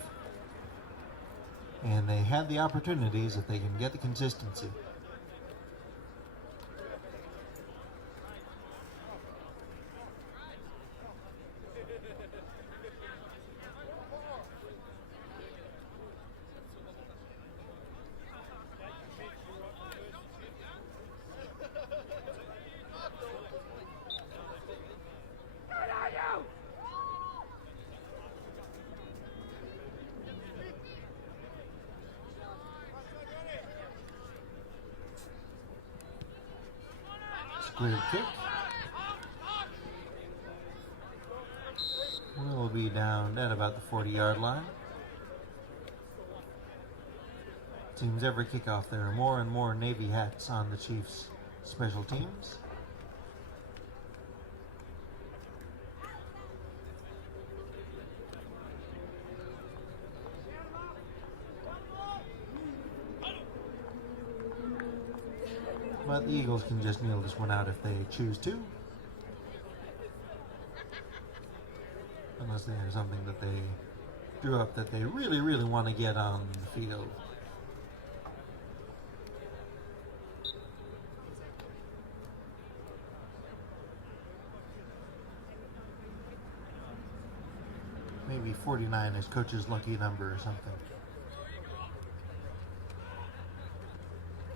and they had the opportunities if they can get the consistency. Clear kick. We'll be down at about the 40-yard line. Seems every kickoff there are more and more Navy hats on the Chiefs' special teams. But the Eagles can just kneel this one out if they choose to. Unless they have something that they drew up that they really, really want to get on the field. Maybe 49 is coach's lucky number or something.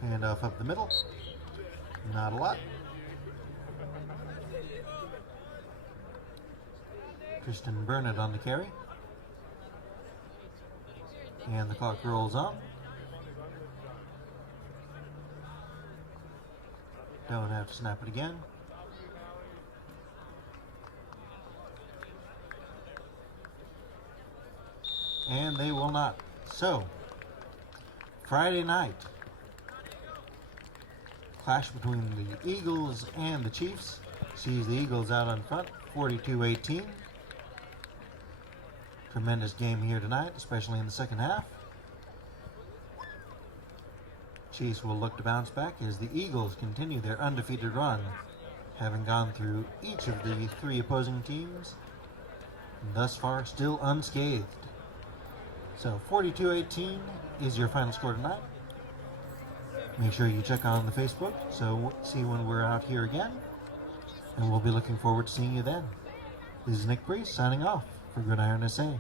Handoff up the middle. Not a lot. Kristen Burnett on the carry. And the clock rolls on. Don't have to snap it again. And they will not. So, Friday night, clash between the Eagles and the Chiefs. Sees the Eagles out on front, 42-18. Tremendous game here tonight, especially in the second half. Chiefs will look to bounce back as the Eagles continue their undefeated run, having gone through each of the three opposing teams, and thus far still unscathed. So 42-18 is your final score tonight. Make sure you check out on the Facebook so see when we're out here again, and we'll be looking forward to seeing you then. This is Nick Priest signing off for Gridiron SA.